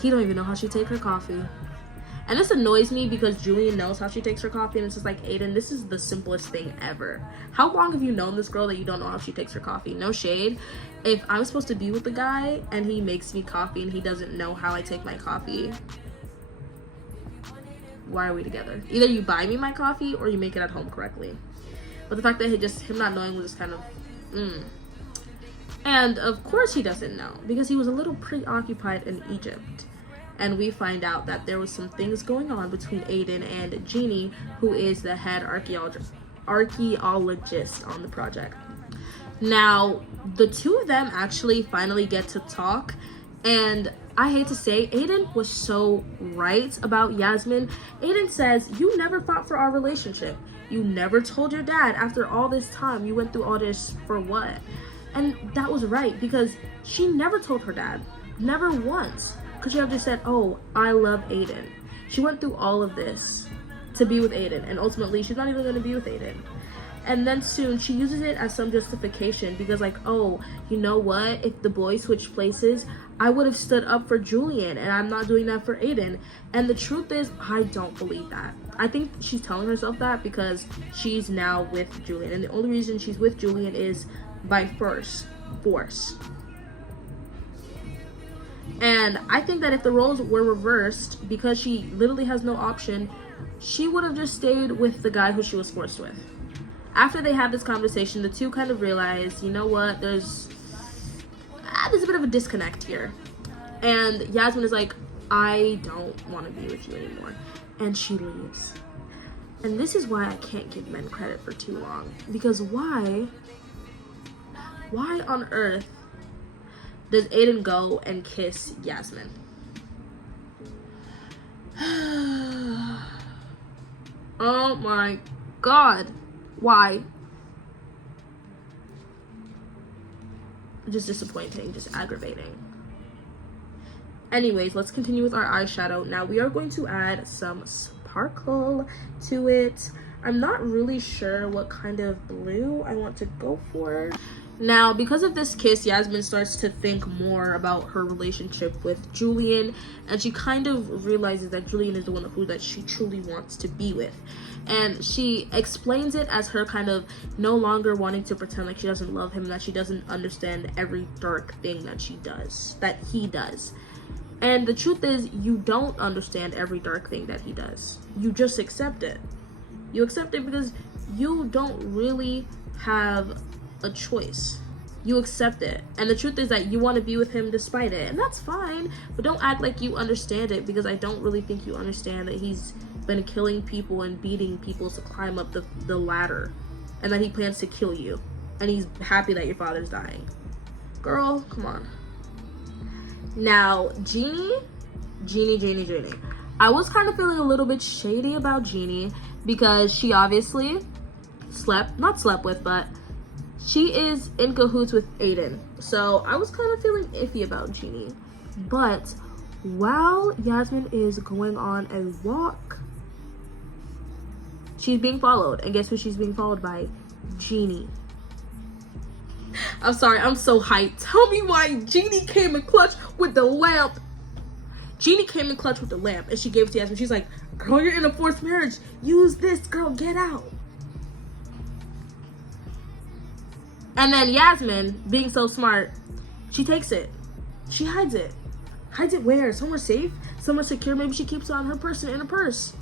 He don't even know how she takes her coffee. And this annoys me because Julian knows how she takes her coffee, and it's just like, Aiden, this is the simplest thing ever. How long have you known this girl that you don't know how she takes her coffee? No shade. If I'm supposed to be with the guy and he makes me coffee and he doesn't know how I take my coffee, why are we together? Either you buy me my coffee or you make it at home correctly. But the fact that him not knowing was just kind of, And of course he doesn't know, because he was a little preoccupied in Egypt. And we find out that there was some things going on between Aiden and Jeannie, who is the head archaeologist on the project. Now, the two of them actually finally get to talk, and I hate to say, Aiden was so right about Yasmin. Aiden says, you never fought for our relationship. You never told your dad after all this time. You went through all this for what? And that was right, because she never told her dad. Never once. Could she have just said, oh, I love Aiden? She went through all of this to be with Aiden, and ultimately she's not even going to be with Aiden. And then soon she uses it as some justification, because like, oh, you know what? If the boys switched places, I would have stood up for Julian, and I'm not doing that for Aiden. And the truth is, I don't believe that. I think she's telling herself that because she's now with Julian, and the only reason she's with Julian is by force. And I think that if the roles were reversed, because she literally has no option, she would have just stayed with the guy who she was forced with. After they had this conversation, the two kind of realized, you know what, there's a bit of a disconnect here. And Yasmin is like, I don't want to be with you anymore. And she leaves. And this is why I can't give men credit for too long. Because why on earth does Aiden go and kiss Yasmin? Oh my god. Why? Just disappointing, just aggravating. Anyways, let's continue with our eyeshadow. Now we are going to add some sparkle to it. I'm not really sure what kind of blue I want to go for. Now, because of this kiss, Yasmin starts to think more about her relationship with Julian, and she kind of realizes that Julian is the one who that she truly wants to be with. And she explains it as her kind of no longer wanting to pretend like she doesn't love him, that she doesn't understand every dark thing that he does. And the truth is, you don't understand every dark thing that he does. You just accept it. You accept it because you don't really have a choice. You accept it, and the truth is that you want to be with him despite it, and that's fine. But don't act like you understand it, because I don't really think you understand that he's been killing people and beating people to climb up the ladder, and that he plans to kill you, and he's happy that your father's dying. Girl, come on. Now, Jeannie. I was kind of feeling a little bit shady about Jeannie, because she obviously not slept with, but she is in cahoots with Aiden. So I was kind of feeling iffy about Jeannie. But while Yasmin is going on a walk, she's being followed. And guess who she's being followed by? Jeannie. I'm sorry, I'm so hyped. Tell me why Jeannie came in clutch with the lamp. Jeannie came in clutch with the lamp, and she gave it to Yasmin. She's like, girl, you're in a forced marriage. Use this, girl, get out. And then Yasmin, being so smart, she takes it. She hides it. Hides it where? Somewhere safe? Somewhere secure? Maybe she keeps it on her person in a purse.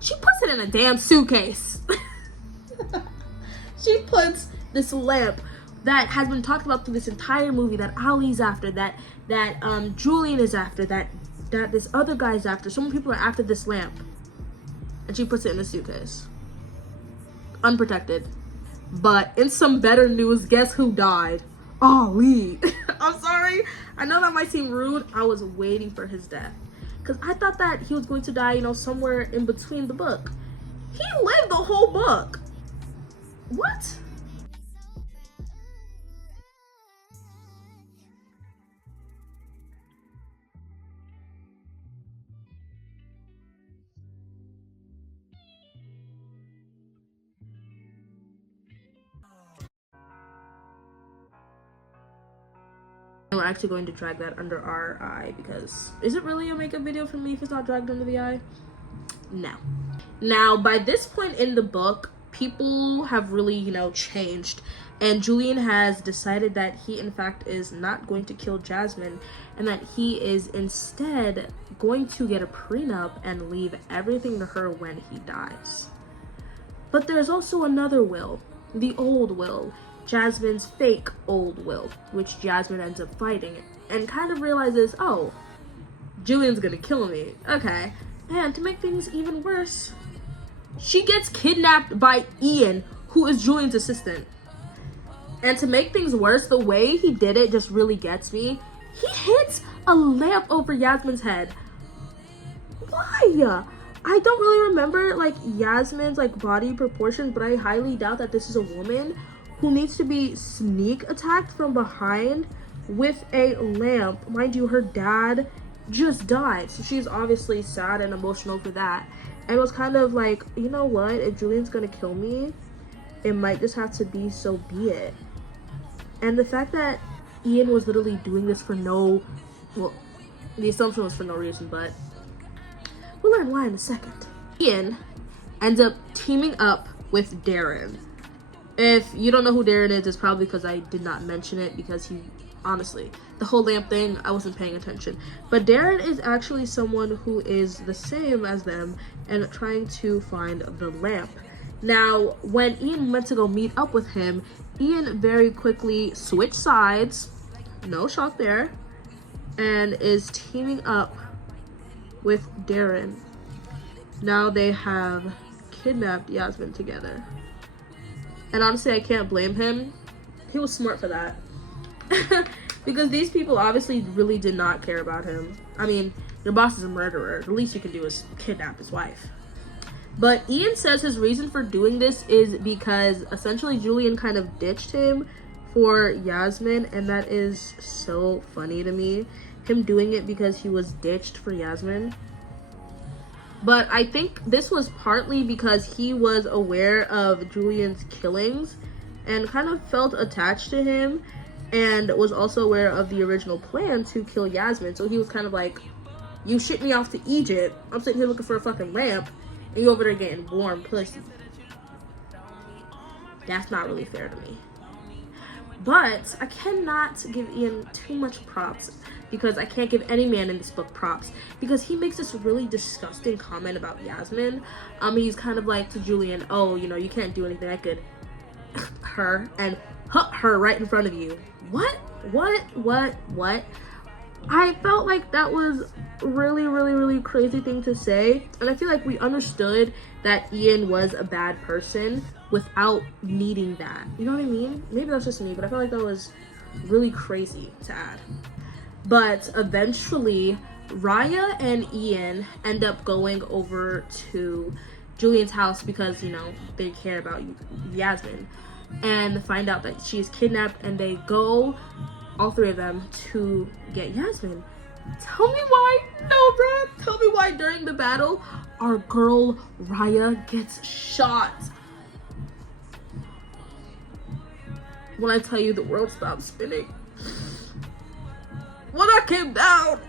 She puts it in a damn suitcase. She puts this lamp that has been talked about through this entire movie, that Ali's after, that Julian is after, that this other guy's after. So many people are after this lamp. And she puts it in the suitcase. Unprotected. But in some better news, guess who died? Ali. I'm sorry. I know that might seem rude. I was waiting for his death, because I thought that he was going to die, somewhere in between the book. He lived the whole book. What? actually going to drag that under our eye, because is it really a makeup video for me if it's not dragged under the eye? No. Now, by this point in the book, people have really, you know, changed, and Julian has decided that he in fact is not going to kill Jasmine, and that he is instead going to get a prenup and leave everything to her when he dies. But there's also another will, the old will, Jasmine's fake old will, which Jasmine ends up fighting and kind of realizes, oh, Julian's gonna kill me. Okay. And to make things even worse, she gets kidnapped by Ian, who is Julian's assistant. And to make things worse, the way he did it just really gets me. He hits a lamp over Yasmin's head. Why? I don't really remember like Yasmin's like body proportions, but I highly doubt that this is a woman who needs to be sneak attacked from behind with a lamp. Mind you, her dad just died, so she's obviously sad and emotional for that, and was kind of like, you know what, if Julian's gonna kill me, it might just have to be, so be it. And the fact that Ian was literally doing this for no, well, the assumption was for no reason, but we'll learn why in a second. Ian ends up teaming up with Darren. If you don't know who Darren is, it's probably because I did not mention it, because he, honestly, the whole lamp thing, I wasn't paying attention. But Darren is actually someone who is the same as them and trying to find the lamp. Now, when Ian went to go meet up with him, Ian very quickly switched sides, no shock there, and is teaming up with Darren. Now they have kidnapped Yasmin together. And honestly, I can't blame him. He was smart for that. Because these people obviously really did not care about him. I mean, your boss is a murderer. The least you can do is kidnap his wife. But Ian says his reason for doing this is because essentially Julian kind of ditched him for Yasmin, and that is so funny to me. Him doing it because he was ditched for Yasmin. But I think this was partly because he was aware of Julian's killings and kind of felt attached to him, and was also aware of the original plan to kill Yasmin. So he was kind of like, you shipped me off to Egypt, I'm sitting here looking for a fucking lamp, and you over there getting warm pussy. That's not really fair to me. But I cannot give Ian too much props, because I can't give any man in this book props, because he makes this really disgusting comment about Yasmin. He's kind of like to Julian, oh, you know, you can't do anything, I could her and her right in front of you. What? I felt like that was really crazy thing to say, and I feel like we understood that Ian was a bad person without needing that. You know what I mean? Maybe that's just me, but I feel like that was really crazy to add. But eventually, Raya and Ian end up going over to Julian's house because, you know, they care about Yasmin, and find out that she is kidnapped, and they go, all three of them, to get Yasmin. Tell me why, no bruh, tell me why during the battle, our girl Raya gets shot. When I tell you the world stopped spinning. When I came down.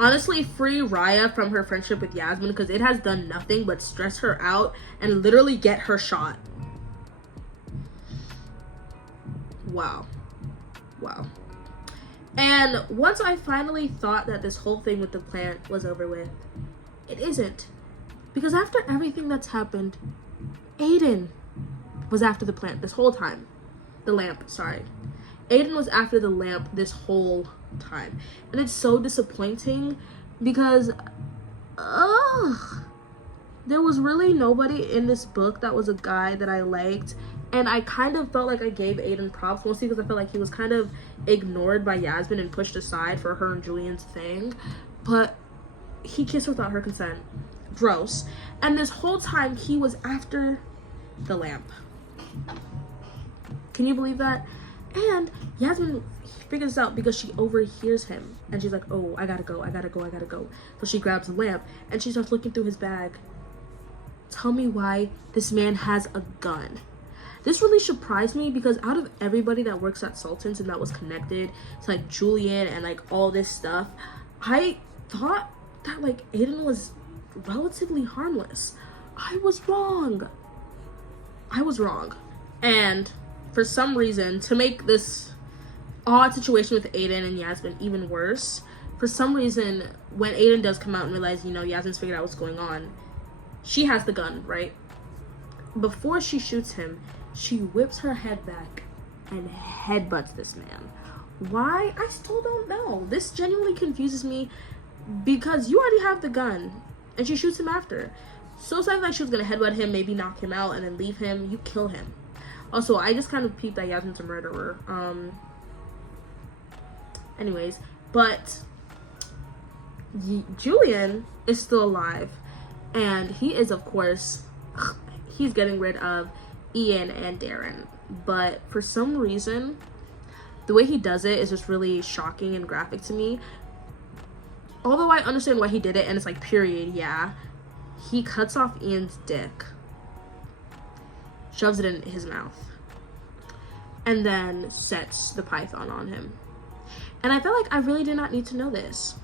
Honestly, free Raya from her friendship with Yasmin, because it has done nothing but stress her out and literally get her shot. Wow. And once I finally thought that this whole thing with the plant was over with, it isn't. Because after everything that's happened, Aiden was after the plant this whole time. The lamp, sorry. Aiden was after the lamp this whole time. And it's so disappointing because, there was really nobody in this book that was a guy that I liked. And I kind of felt like I gave Aiden props, mostly because I felt like he was kind of ignored by Yasmin and pushed aside for her and Julian's thing. But he kissed her without her consent. Gross. And this whole time he was after the lamp. Can you believe that? And Yasmin figures this out because she overhears him, and she's like, oh, I gotta go. So she grabs the lamp and she starts looking through his bag. tell me why this man has a gun. This really surprised me because out of everybody that works at Sultan's and that was connected to like Julian and like all this stuff, I thought that like Aiden was relatively harmless. I was wrong. And for some reason, to make this odd situation with Aiden and Yasmin even worse, for some reason, when Aiden does come out and realize, you know, Yasmin's figured out what's going on, she has the gun, right? Before she shoots him, she whips her head back and headbutts this man. Why? I still don't know. This genuinely confuses me because you already have the gun and she shoots him after. So it's not like she was gonna headbutt him, maybe knock him out and then leave him. You kill him. Also, I just kind of peeped that Yasmin's a murderer. Anyways, but Julian is still alive and he is, of course, he's getting rid of Ian and Darren, but for some reason the way he does it is just really shocking and graphic to me. Although I understand why he did it and it's like period, yeah, he cuts off Ian's dick, shoves it in his mouth, and then sets the python on him. And I felt like I really did not need to know this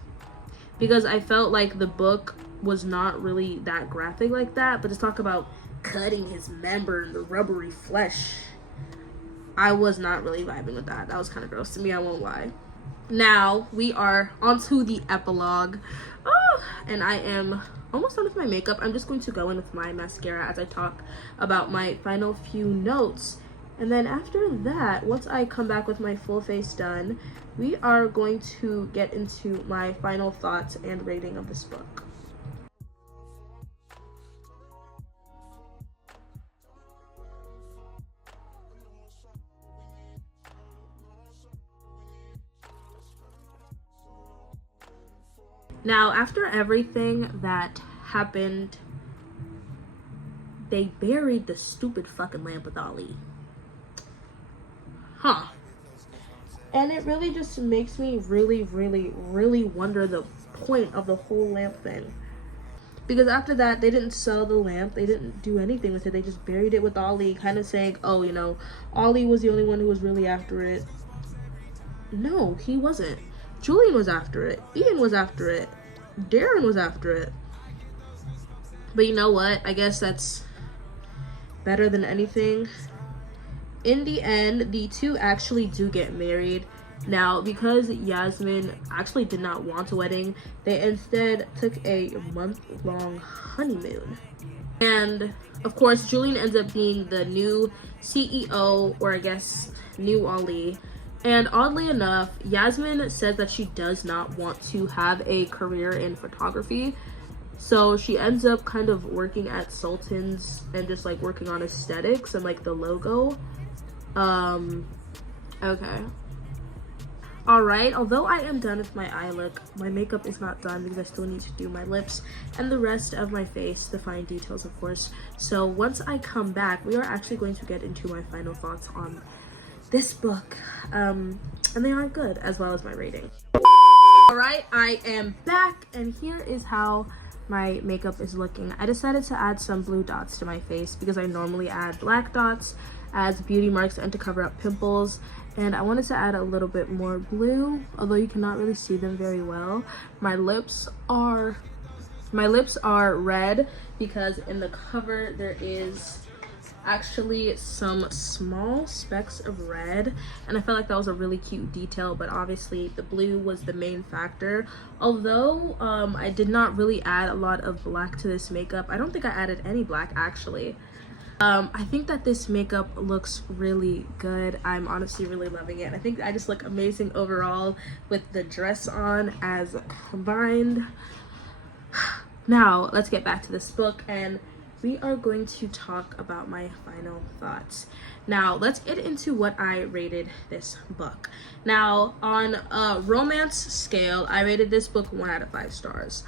because I felt like the book was not really that graphic like that, but to talk about cutting his member and the rubbery flesh, I was not really vibing with that. That was kind of gross to me, I won't lie. Now we are onto the epilogue. And I am almost done with my makeup. I'm just going to go in with my mascara as I talk about my final few notes, and then after that, once I come back with my full face done, we are going to get into my final thoughts and rating of this book. Now, after everything that happened, they buried the stupid fucking lamp with Ali. Huh. And it really just makes me really wonder the point of the whole lamp thing. Because after that, they didn't sell the lamp. They didn't do anything with it. They just buried it with Ali, kind of saying, oh, you know, Ali was the only one who was really after it. No, he wasn't. Julian was after it. Ian was after it. Darren was after it. But you know what? I guess that's better than anything. In the end, the two actually do get married. Now, because Yasmin actually did not want a wedding, they instead took a month-long honeymoon. And of course, Julian ends up being the new CEO, or I guess new Ali. And oddly enough, Yasmin says that she does not want to have a career in photography. So she ends up kind of working at Sultan's and just like working on aesthetics and like the logo. Okay. Alright, although I am done with my eye look, my makeup is not done because I still need to do my lips and the rest of my face, the fine details of course. So once I come back, we are actually going to get into my final thoughts on this book, and they are good, as well as my rating. Alright, I am back, and here is how my makeup is looking. I decided to add some blue dots to my face because I normally add black dots as beauty marks and to cover up pimples, and I wanted to add a little bit more blue, although you cannot really see them very well. My lips are red because in the cover there is actually some small specks of red, and I felt like that was a really cute detail, but obviously the blue was the main factor. Although I did not really add a lot of black to this makeup. I don't think I added any black actually. I think that this makeup looks really good. I'm honestly really loving it. I think I just look amazing overall with the dress on as combined. Now let's get back to this book, and we are going to talk about my final thoughts. Now, let's get into what I rated this book. Now, on a romance scale, I rated this book 1 out of 5 stars.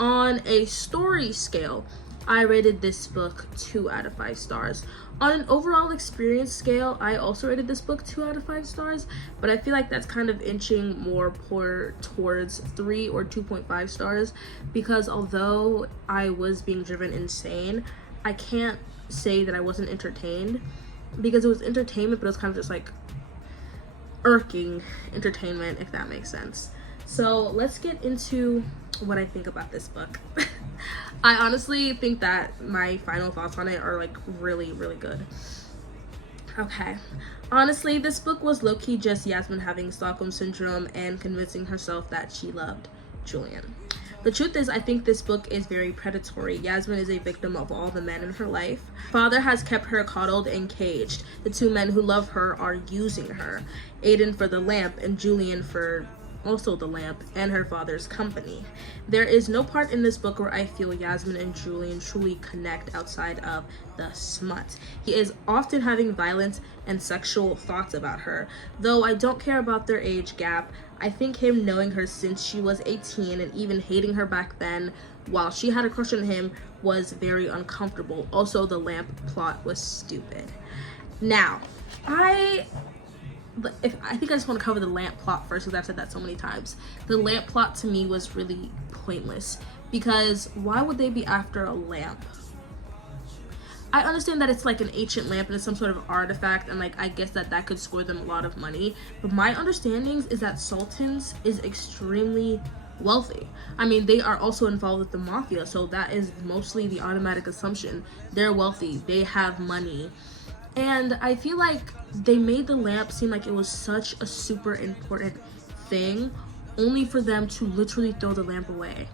On a story scale, I rated this book 2 out of 5 stars. On an overall experience scale, I also rated this book 2 out of 5 stars, but I feel like that's kind of inching more towards 3 or 2.5 stars because although I was being driven insane, I can't say that I wasn't entertained, because it was entertainment, but it was kind of just like irking entertainment, if that makes sense. So let's get into what I think about this book. I honestly think that my final thoughts on it are like really, really good. Okay. Honestly, this book was low-key just Yasmin having Stockholm Syndrome and convincing herself that she loved Julian. The truth is, I think this book is very predatory. Yasmin is a victim of all the men in her life. Father has kept her coddled and caged. The two men who love her are using her. Aiden for the lamp and Julian for also the lamp and her father's company. There is no part in this book where I feel Yasmin and Julian truly connect outside of the smut. He is often having violent and sexual thoughts about her. Though I don't care about their age gap, I think him knowing her since she was 18 and even hating her back then while she had a crush on him was very uncomfortable. Also, the lamp plot was stupid. Now, I think I just want to cover the lamp plot first, because I've said that so many times. The lamp plot to me was really pointless, because why would they be after a lamp? I understand that it's like an ancient lamp and it's some sort of artifact, and like I guess that could score them a lot of money, but my understanding is that Sultans is extremely wealthy. I mean, they are also involved with the mafia, so that is mostly the automatic assumption. They're wealthy, they have money. And I feel like they made the lamp seem like it was such a super important thing, only for them to literally throw the lamp away.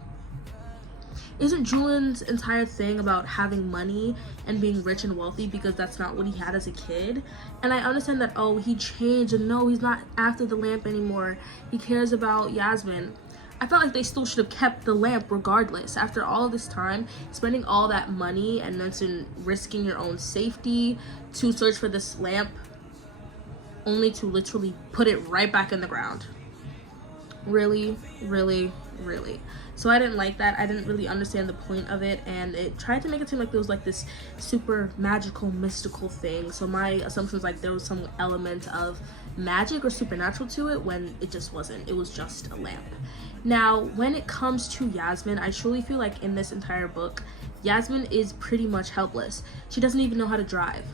Isn't Julian's entire thing about having money and being rich and wealthy because that's not what he had as a kid? And I understand that, oh, he changed and no, he's not after the lamp anymore. He cares about Yasmin. I felt like they still should have kept the lamp regardless. After all this time, spending all that money and then risking your own safety to search for this lamp, only to literally put it right back in the ground. Really, really, really. So I didn't like that. I didn't really understand the point of it, and it tried to make it seem like there was like this super magical, mystical thing. So my assumption was like there was some element of magic or supernatural to it, when it just wasn't. It was just a lamp. Now, when it comes to Yasmin, I truly feel like in this entire book, Yasmin is pretty much helpless. She doesn't even know how to drive.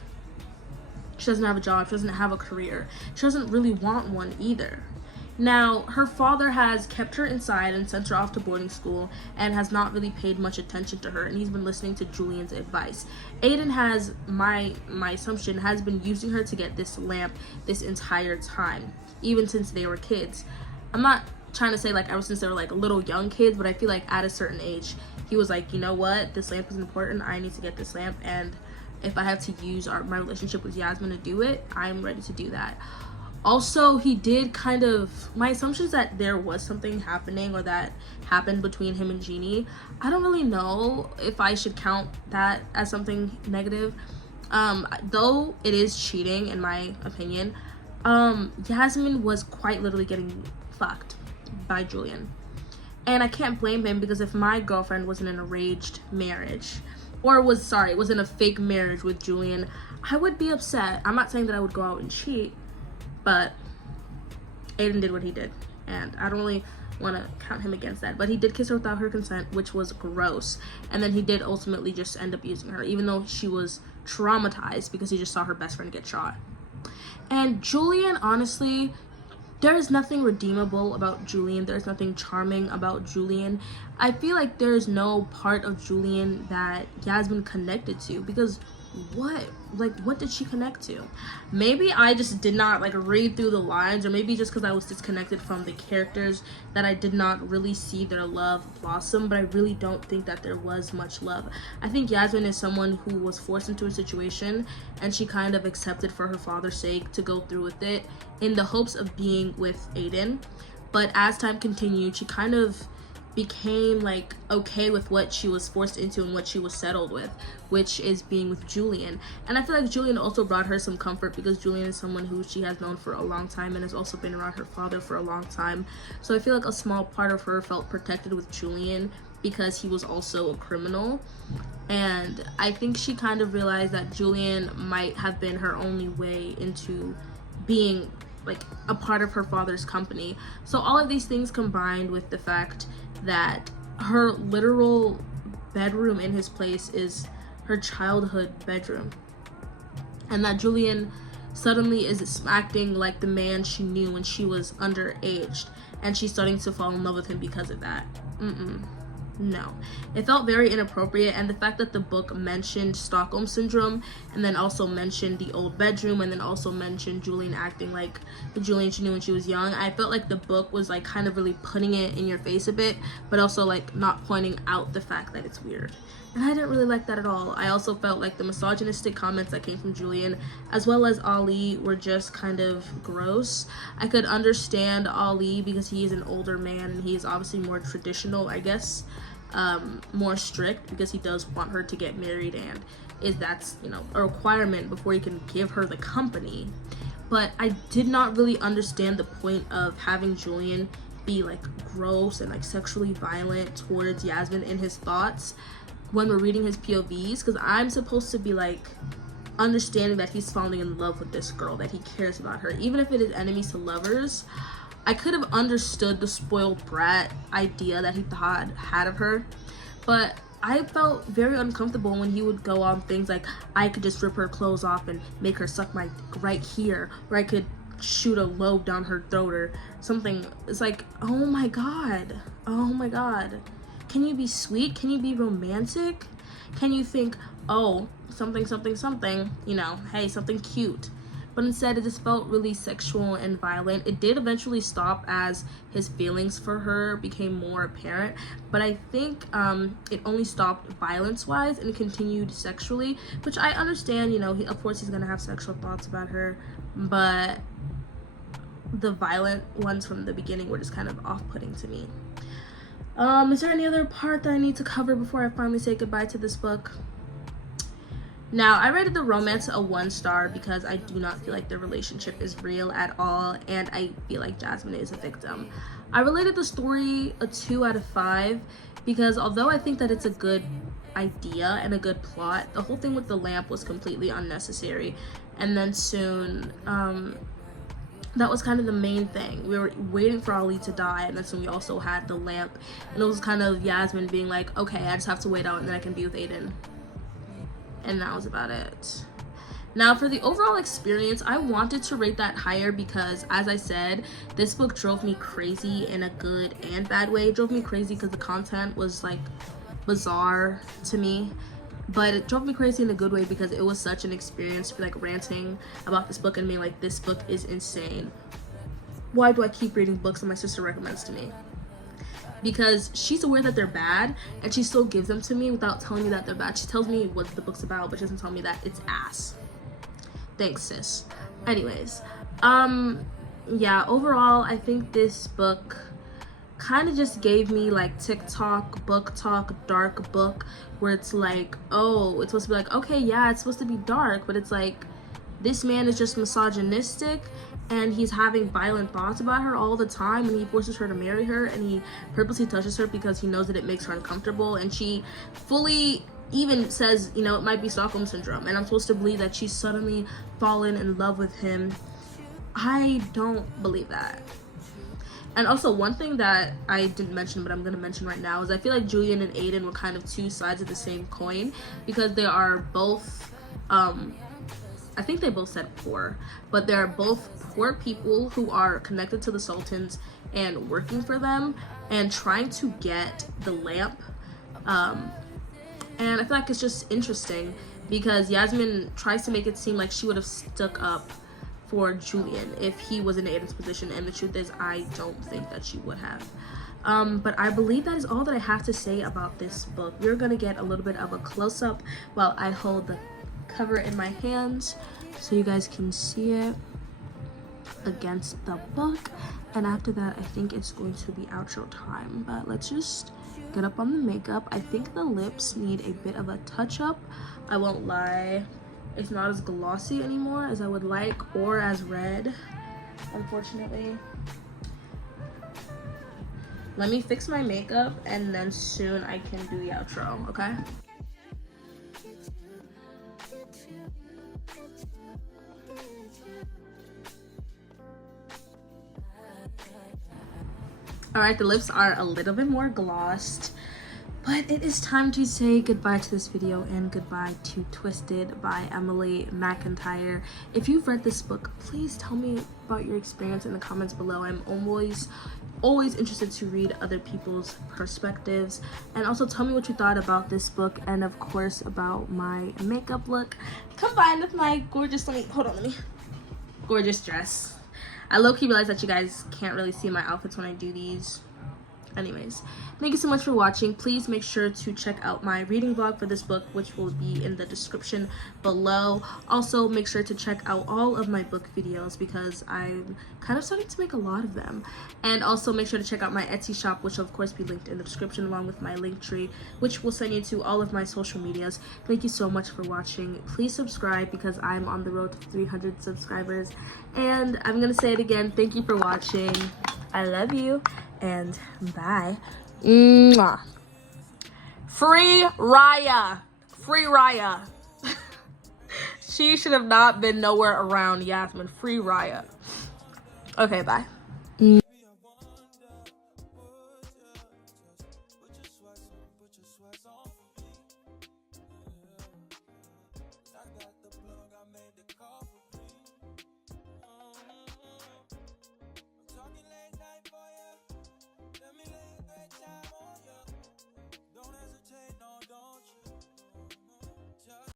She doesn't have a job. She doesn't have a career. She doesn't really want one either. Now, her father has kept her inside and sent her off to boarding school and has not really paid much attention to her, and he's been listening to Julian's advice. Aiden has, my assumption, has been using her to get this lamp this entire time, even since they were kids. I'm not trying to say like ever since they were like little young kids, but I feel like at a certain age, he was like, you know what, this lamp is important, I need to get this lamp, and if I have to use my relationship with Yasmin to do it, I'm ready to do that. Also, he did kind of, my assumption is that there was something happening or that happened between him and Jeannie. I don't really know if I should count that as something negative. Though it is cheating in my opinion, Yasmin was quite literally getting fucked by Julian. And I can't blame him, because if my girlfriend was in an arranged marriage, or was in a fake marriage with Julian, I would be upset. I'm not saying that I would go out and cheat, but Aiden did what he did, and I don't really want to count him against that. But he did kiss her without her consent, which was gross, and then he did ultimately just end up using her, even though she was traumatized because he just saw her best friend get shot. And Julian, honestly, there is nothing redeemable about Julian. There's nothing charming about Julian. I feel like there's no part of Julian that Yasmin connected to, because what did she connect to? Maybe I just did not like read through the lines, or maybe just because I was disconnected from the characters that I did not really see their love blossom, but I really don't think that there was much love. I think Yasmin is someone who was forced into a situation and she kind of accepted for her father's sake to go through with it in the hopes of being with Aiden. But as time continued, she kind of became like okay with what she was forced into and what she was settled with, which is being with Julian. And I feel like Julian also brought her some comfort, because Julian is someone who she has known for a long time and has also been around her father for a long time. So I feel like a small part of her felt protected with Julian because he was also a criminal. And I think she kind of realized that Julian might have been her only way into being like a part of her father's company. So all of these things combined with the fact that her literal bedroom in his place is her childhood bedroom, and that Julian suddenly is acting like the man she knew when she was underage, and she's starting to fall in love with him because of that. No, it felt very inappropriate. And the fact that the book mentioned Stockholm syndrome, and then also mentioned the old bedroom, and then also mentioned Julian acting like the Julian she knew when she was young, I felt like the book was like kind of really putting it in your face a bit, but also like not pointing out the fact that it's weird. And I didn't really like that at all. I also felt like the misogynistic comments that came from Julian, as well as Ali, were just kind of gross. I could understand Ali because he is an older man and he is obviously more traditional, I guess, more strict, because he does want her to get married, and that's, you know, a requirement before he can give her the company. But I did not really understand the point of having Julian be like gross and like sexually violent towards Yasmin in his thoughts when we're reading his POVs, because I'm supposed to be like understanding that he's falling in love with this girl, that he cares about her, even if it is enemies to lovers. I could have understood the spoiled brat idea that he had of her, but I felt very uncomfortable when he would go on things like, I could just rip her clothes off and make her suck my right here, or I could shoot a lobe down her throat or something. It's like, oh my god, can you be sweet? Can you be romantic? Can you think, oh, something, you know, hey, something cute? But instead it just felt really sexual and violent. It did eventually stop as his feelings for her became more apparent, but I think it only stopped violence-wise and continued sexually, which I understand. You know, of course he's gonna have sexual thoughts about her, but the violent ones from the beginning were just kind of off-putting to me. Is there any other part that I need to cover before I finally say goodbye to this book? Now, I rated the romance a 1 star because I do not feel like the relationship is real at all, and I feel like Jasmine is a victim. I rated the story a 2 out of 5 because although I think that it's a good idea and a good plot, the whole thing with the lamp was completely unnecessary. And then soon, that was kind of the main thing. We were waiting for Ali to die, and then soon we also had the lamp, and it was kind of Yasmin being like, okay, I just have to wait out and then I can be with Aiden. And that was about it. Now, for the overall experience, I wanted to rate that higher because, as I said, this book drove me crazy in a good and bad way. It drove me crazy because the content was like bizarre to me, but it drove me crazy in a good way because it was such an experience to be like ranting about this book and being like, this book is insane. Why do I keep reading books that my sister recommends to me? Because she's aware that they're bad and she still gives them to me without telling me that they're bad. She tells me what the book's about, but she doesn't tell me that it's ass. Thanks, sis. Anyways, yeah, overall, I think this book kind of just gave me like TikTok book talk, dark book, where it's like, oh, it's supposed to be like, okay, yeah, it's supposed to be dark, but it's like, this man is just misogynistic and he's having violent thoughts about her all the time, and he forces her to marry her, and he purposely touches her because he knows that it makes her uncomfortable, and she fully even says, you know, it might be Stockholm syndrome, and I'm supposed to believe that she's suddenly fallen in love with him. I don't believe that. And also, one thing that I didn't mention, but I'm going to mention right now, is I feel like Julian and Aiden were kind of two sides of the same coin, because they are both, I think they both said poor, but they're both poor people who are connected to the Sultans and working for them and trying to get the lamp. And I feel like it's just interesting because Yasmin tries to make it seem like she would have stuck up for Julian if he was in Aiden's position, and the truth is I don't think that she would have. But I believe that is all that I have to say about this book. We're gonna get a little bit of a close-up while I hold the cover in my hands so you guys can see it against the book, and after that I think it's going to be outro time. But let's just get up on the makeup. I think the lips need a bit of a touch-up. I won't lie, it's not as glossy anymore as I would like, or as red, unfortunately. Let me fix my makeup and then soon I can do the outro, okay? All right, the lips are a little bit more glossed. But it is time to say goodbye to this video and goodbye to Twisted by Emily McIntire. If you've read this book, please tell me about your experience in the comments below. I'm always interested to read other people's perspectives, and also tell me what you thought about this book, and of course about my makeup look combined with my gorgeous gorgeous dress. I low-key realized that you guys can't really see my outfits when I do these. Anyways, thank you so much for watching. Please make sure to check out my reading vlog for this book, which will be in the description below. Also, make sure to check out all of my book videos because I'm kind of starting to make a lot of them. And also make sure to check out my Etsy shop, which will of course be linked in the description, along with my link tree, which will send you to all of my social medias. Thank you so much for watching. Please subscribe because I'm on the road to 300 subscribers. And I'm gonna say it again, thank you for watching. I love you. And bye. Mwah. Free Raya. Free Raya. She should have not been nowhere around Yasmin. Free Raya. Okay, bye.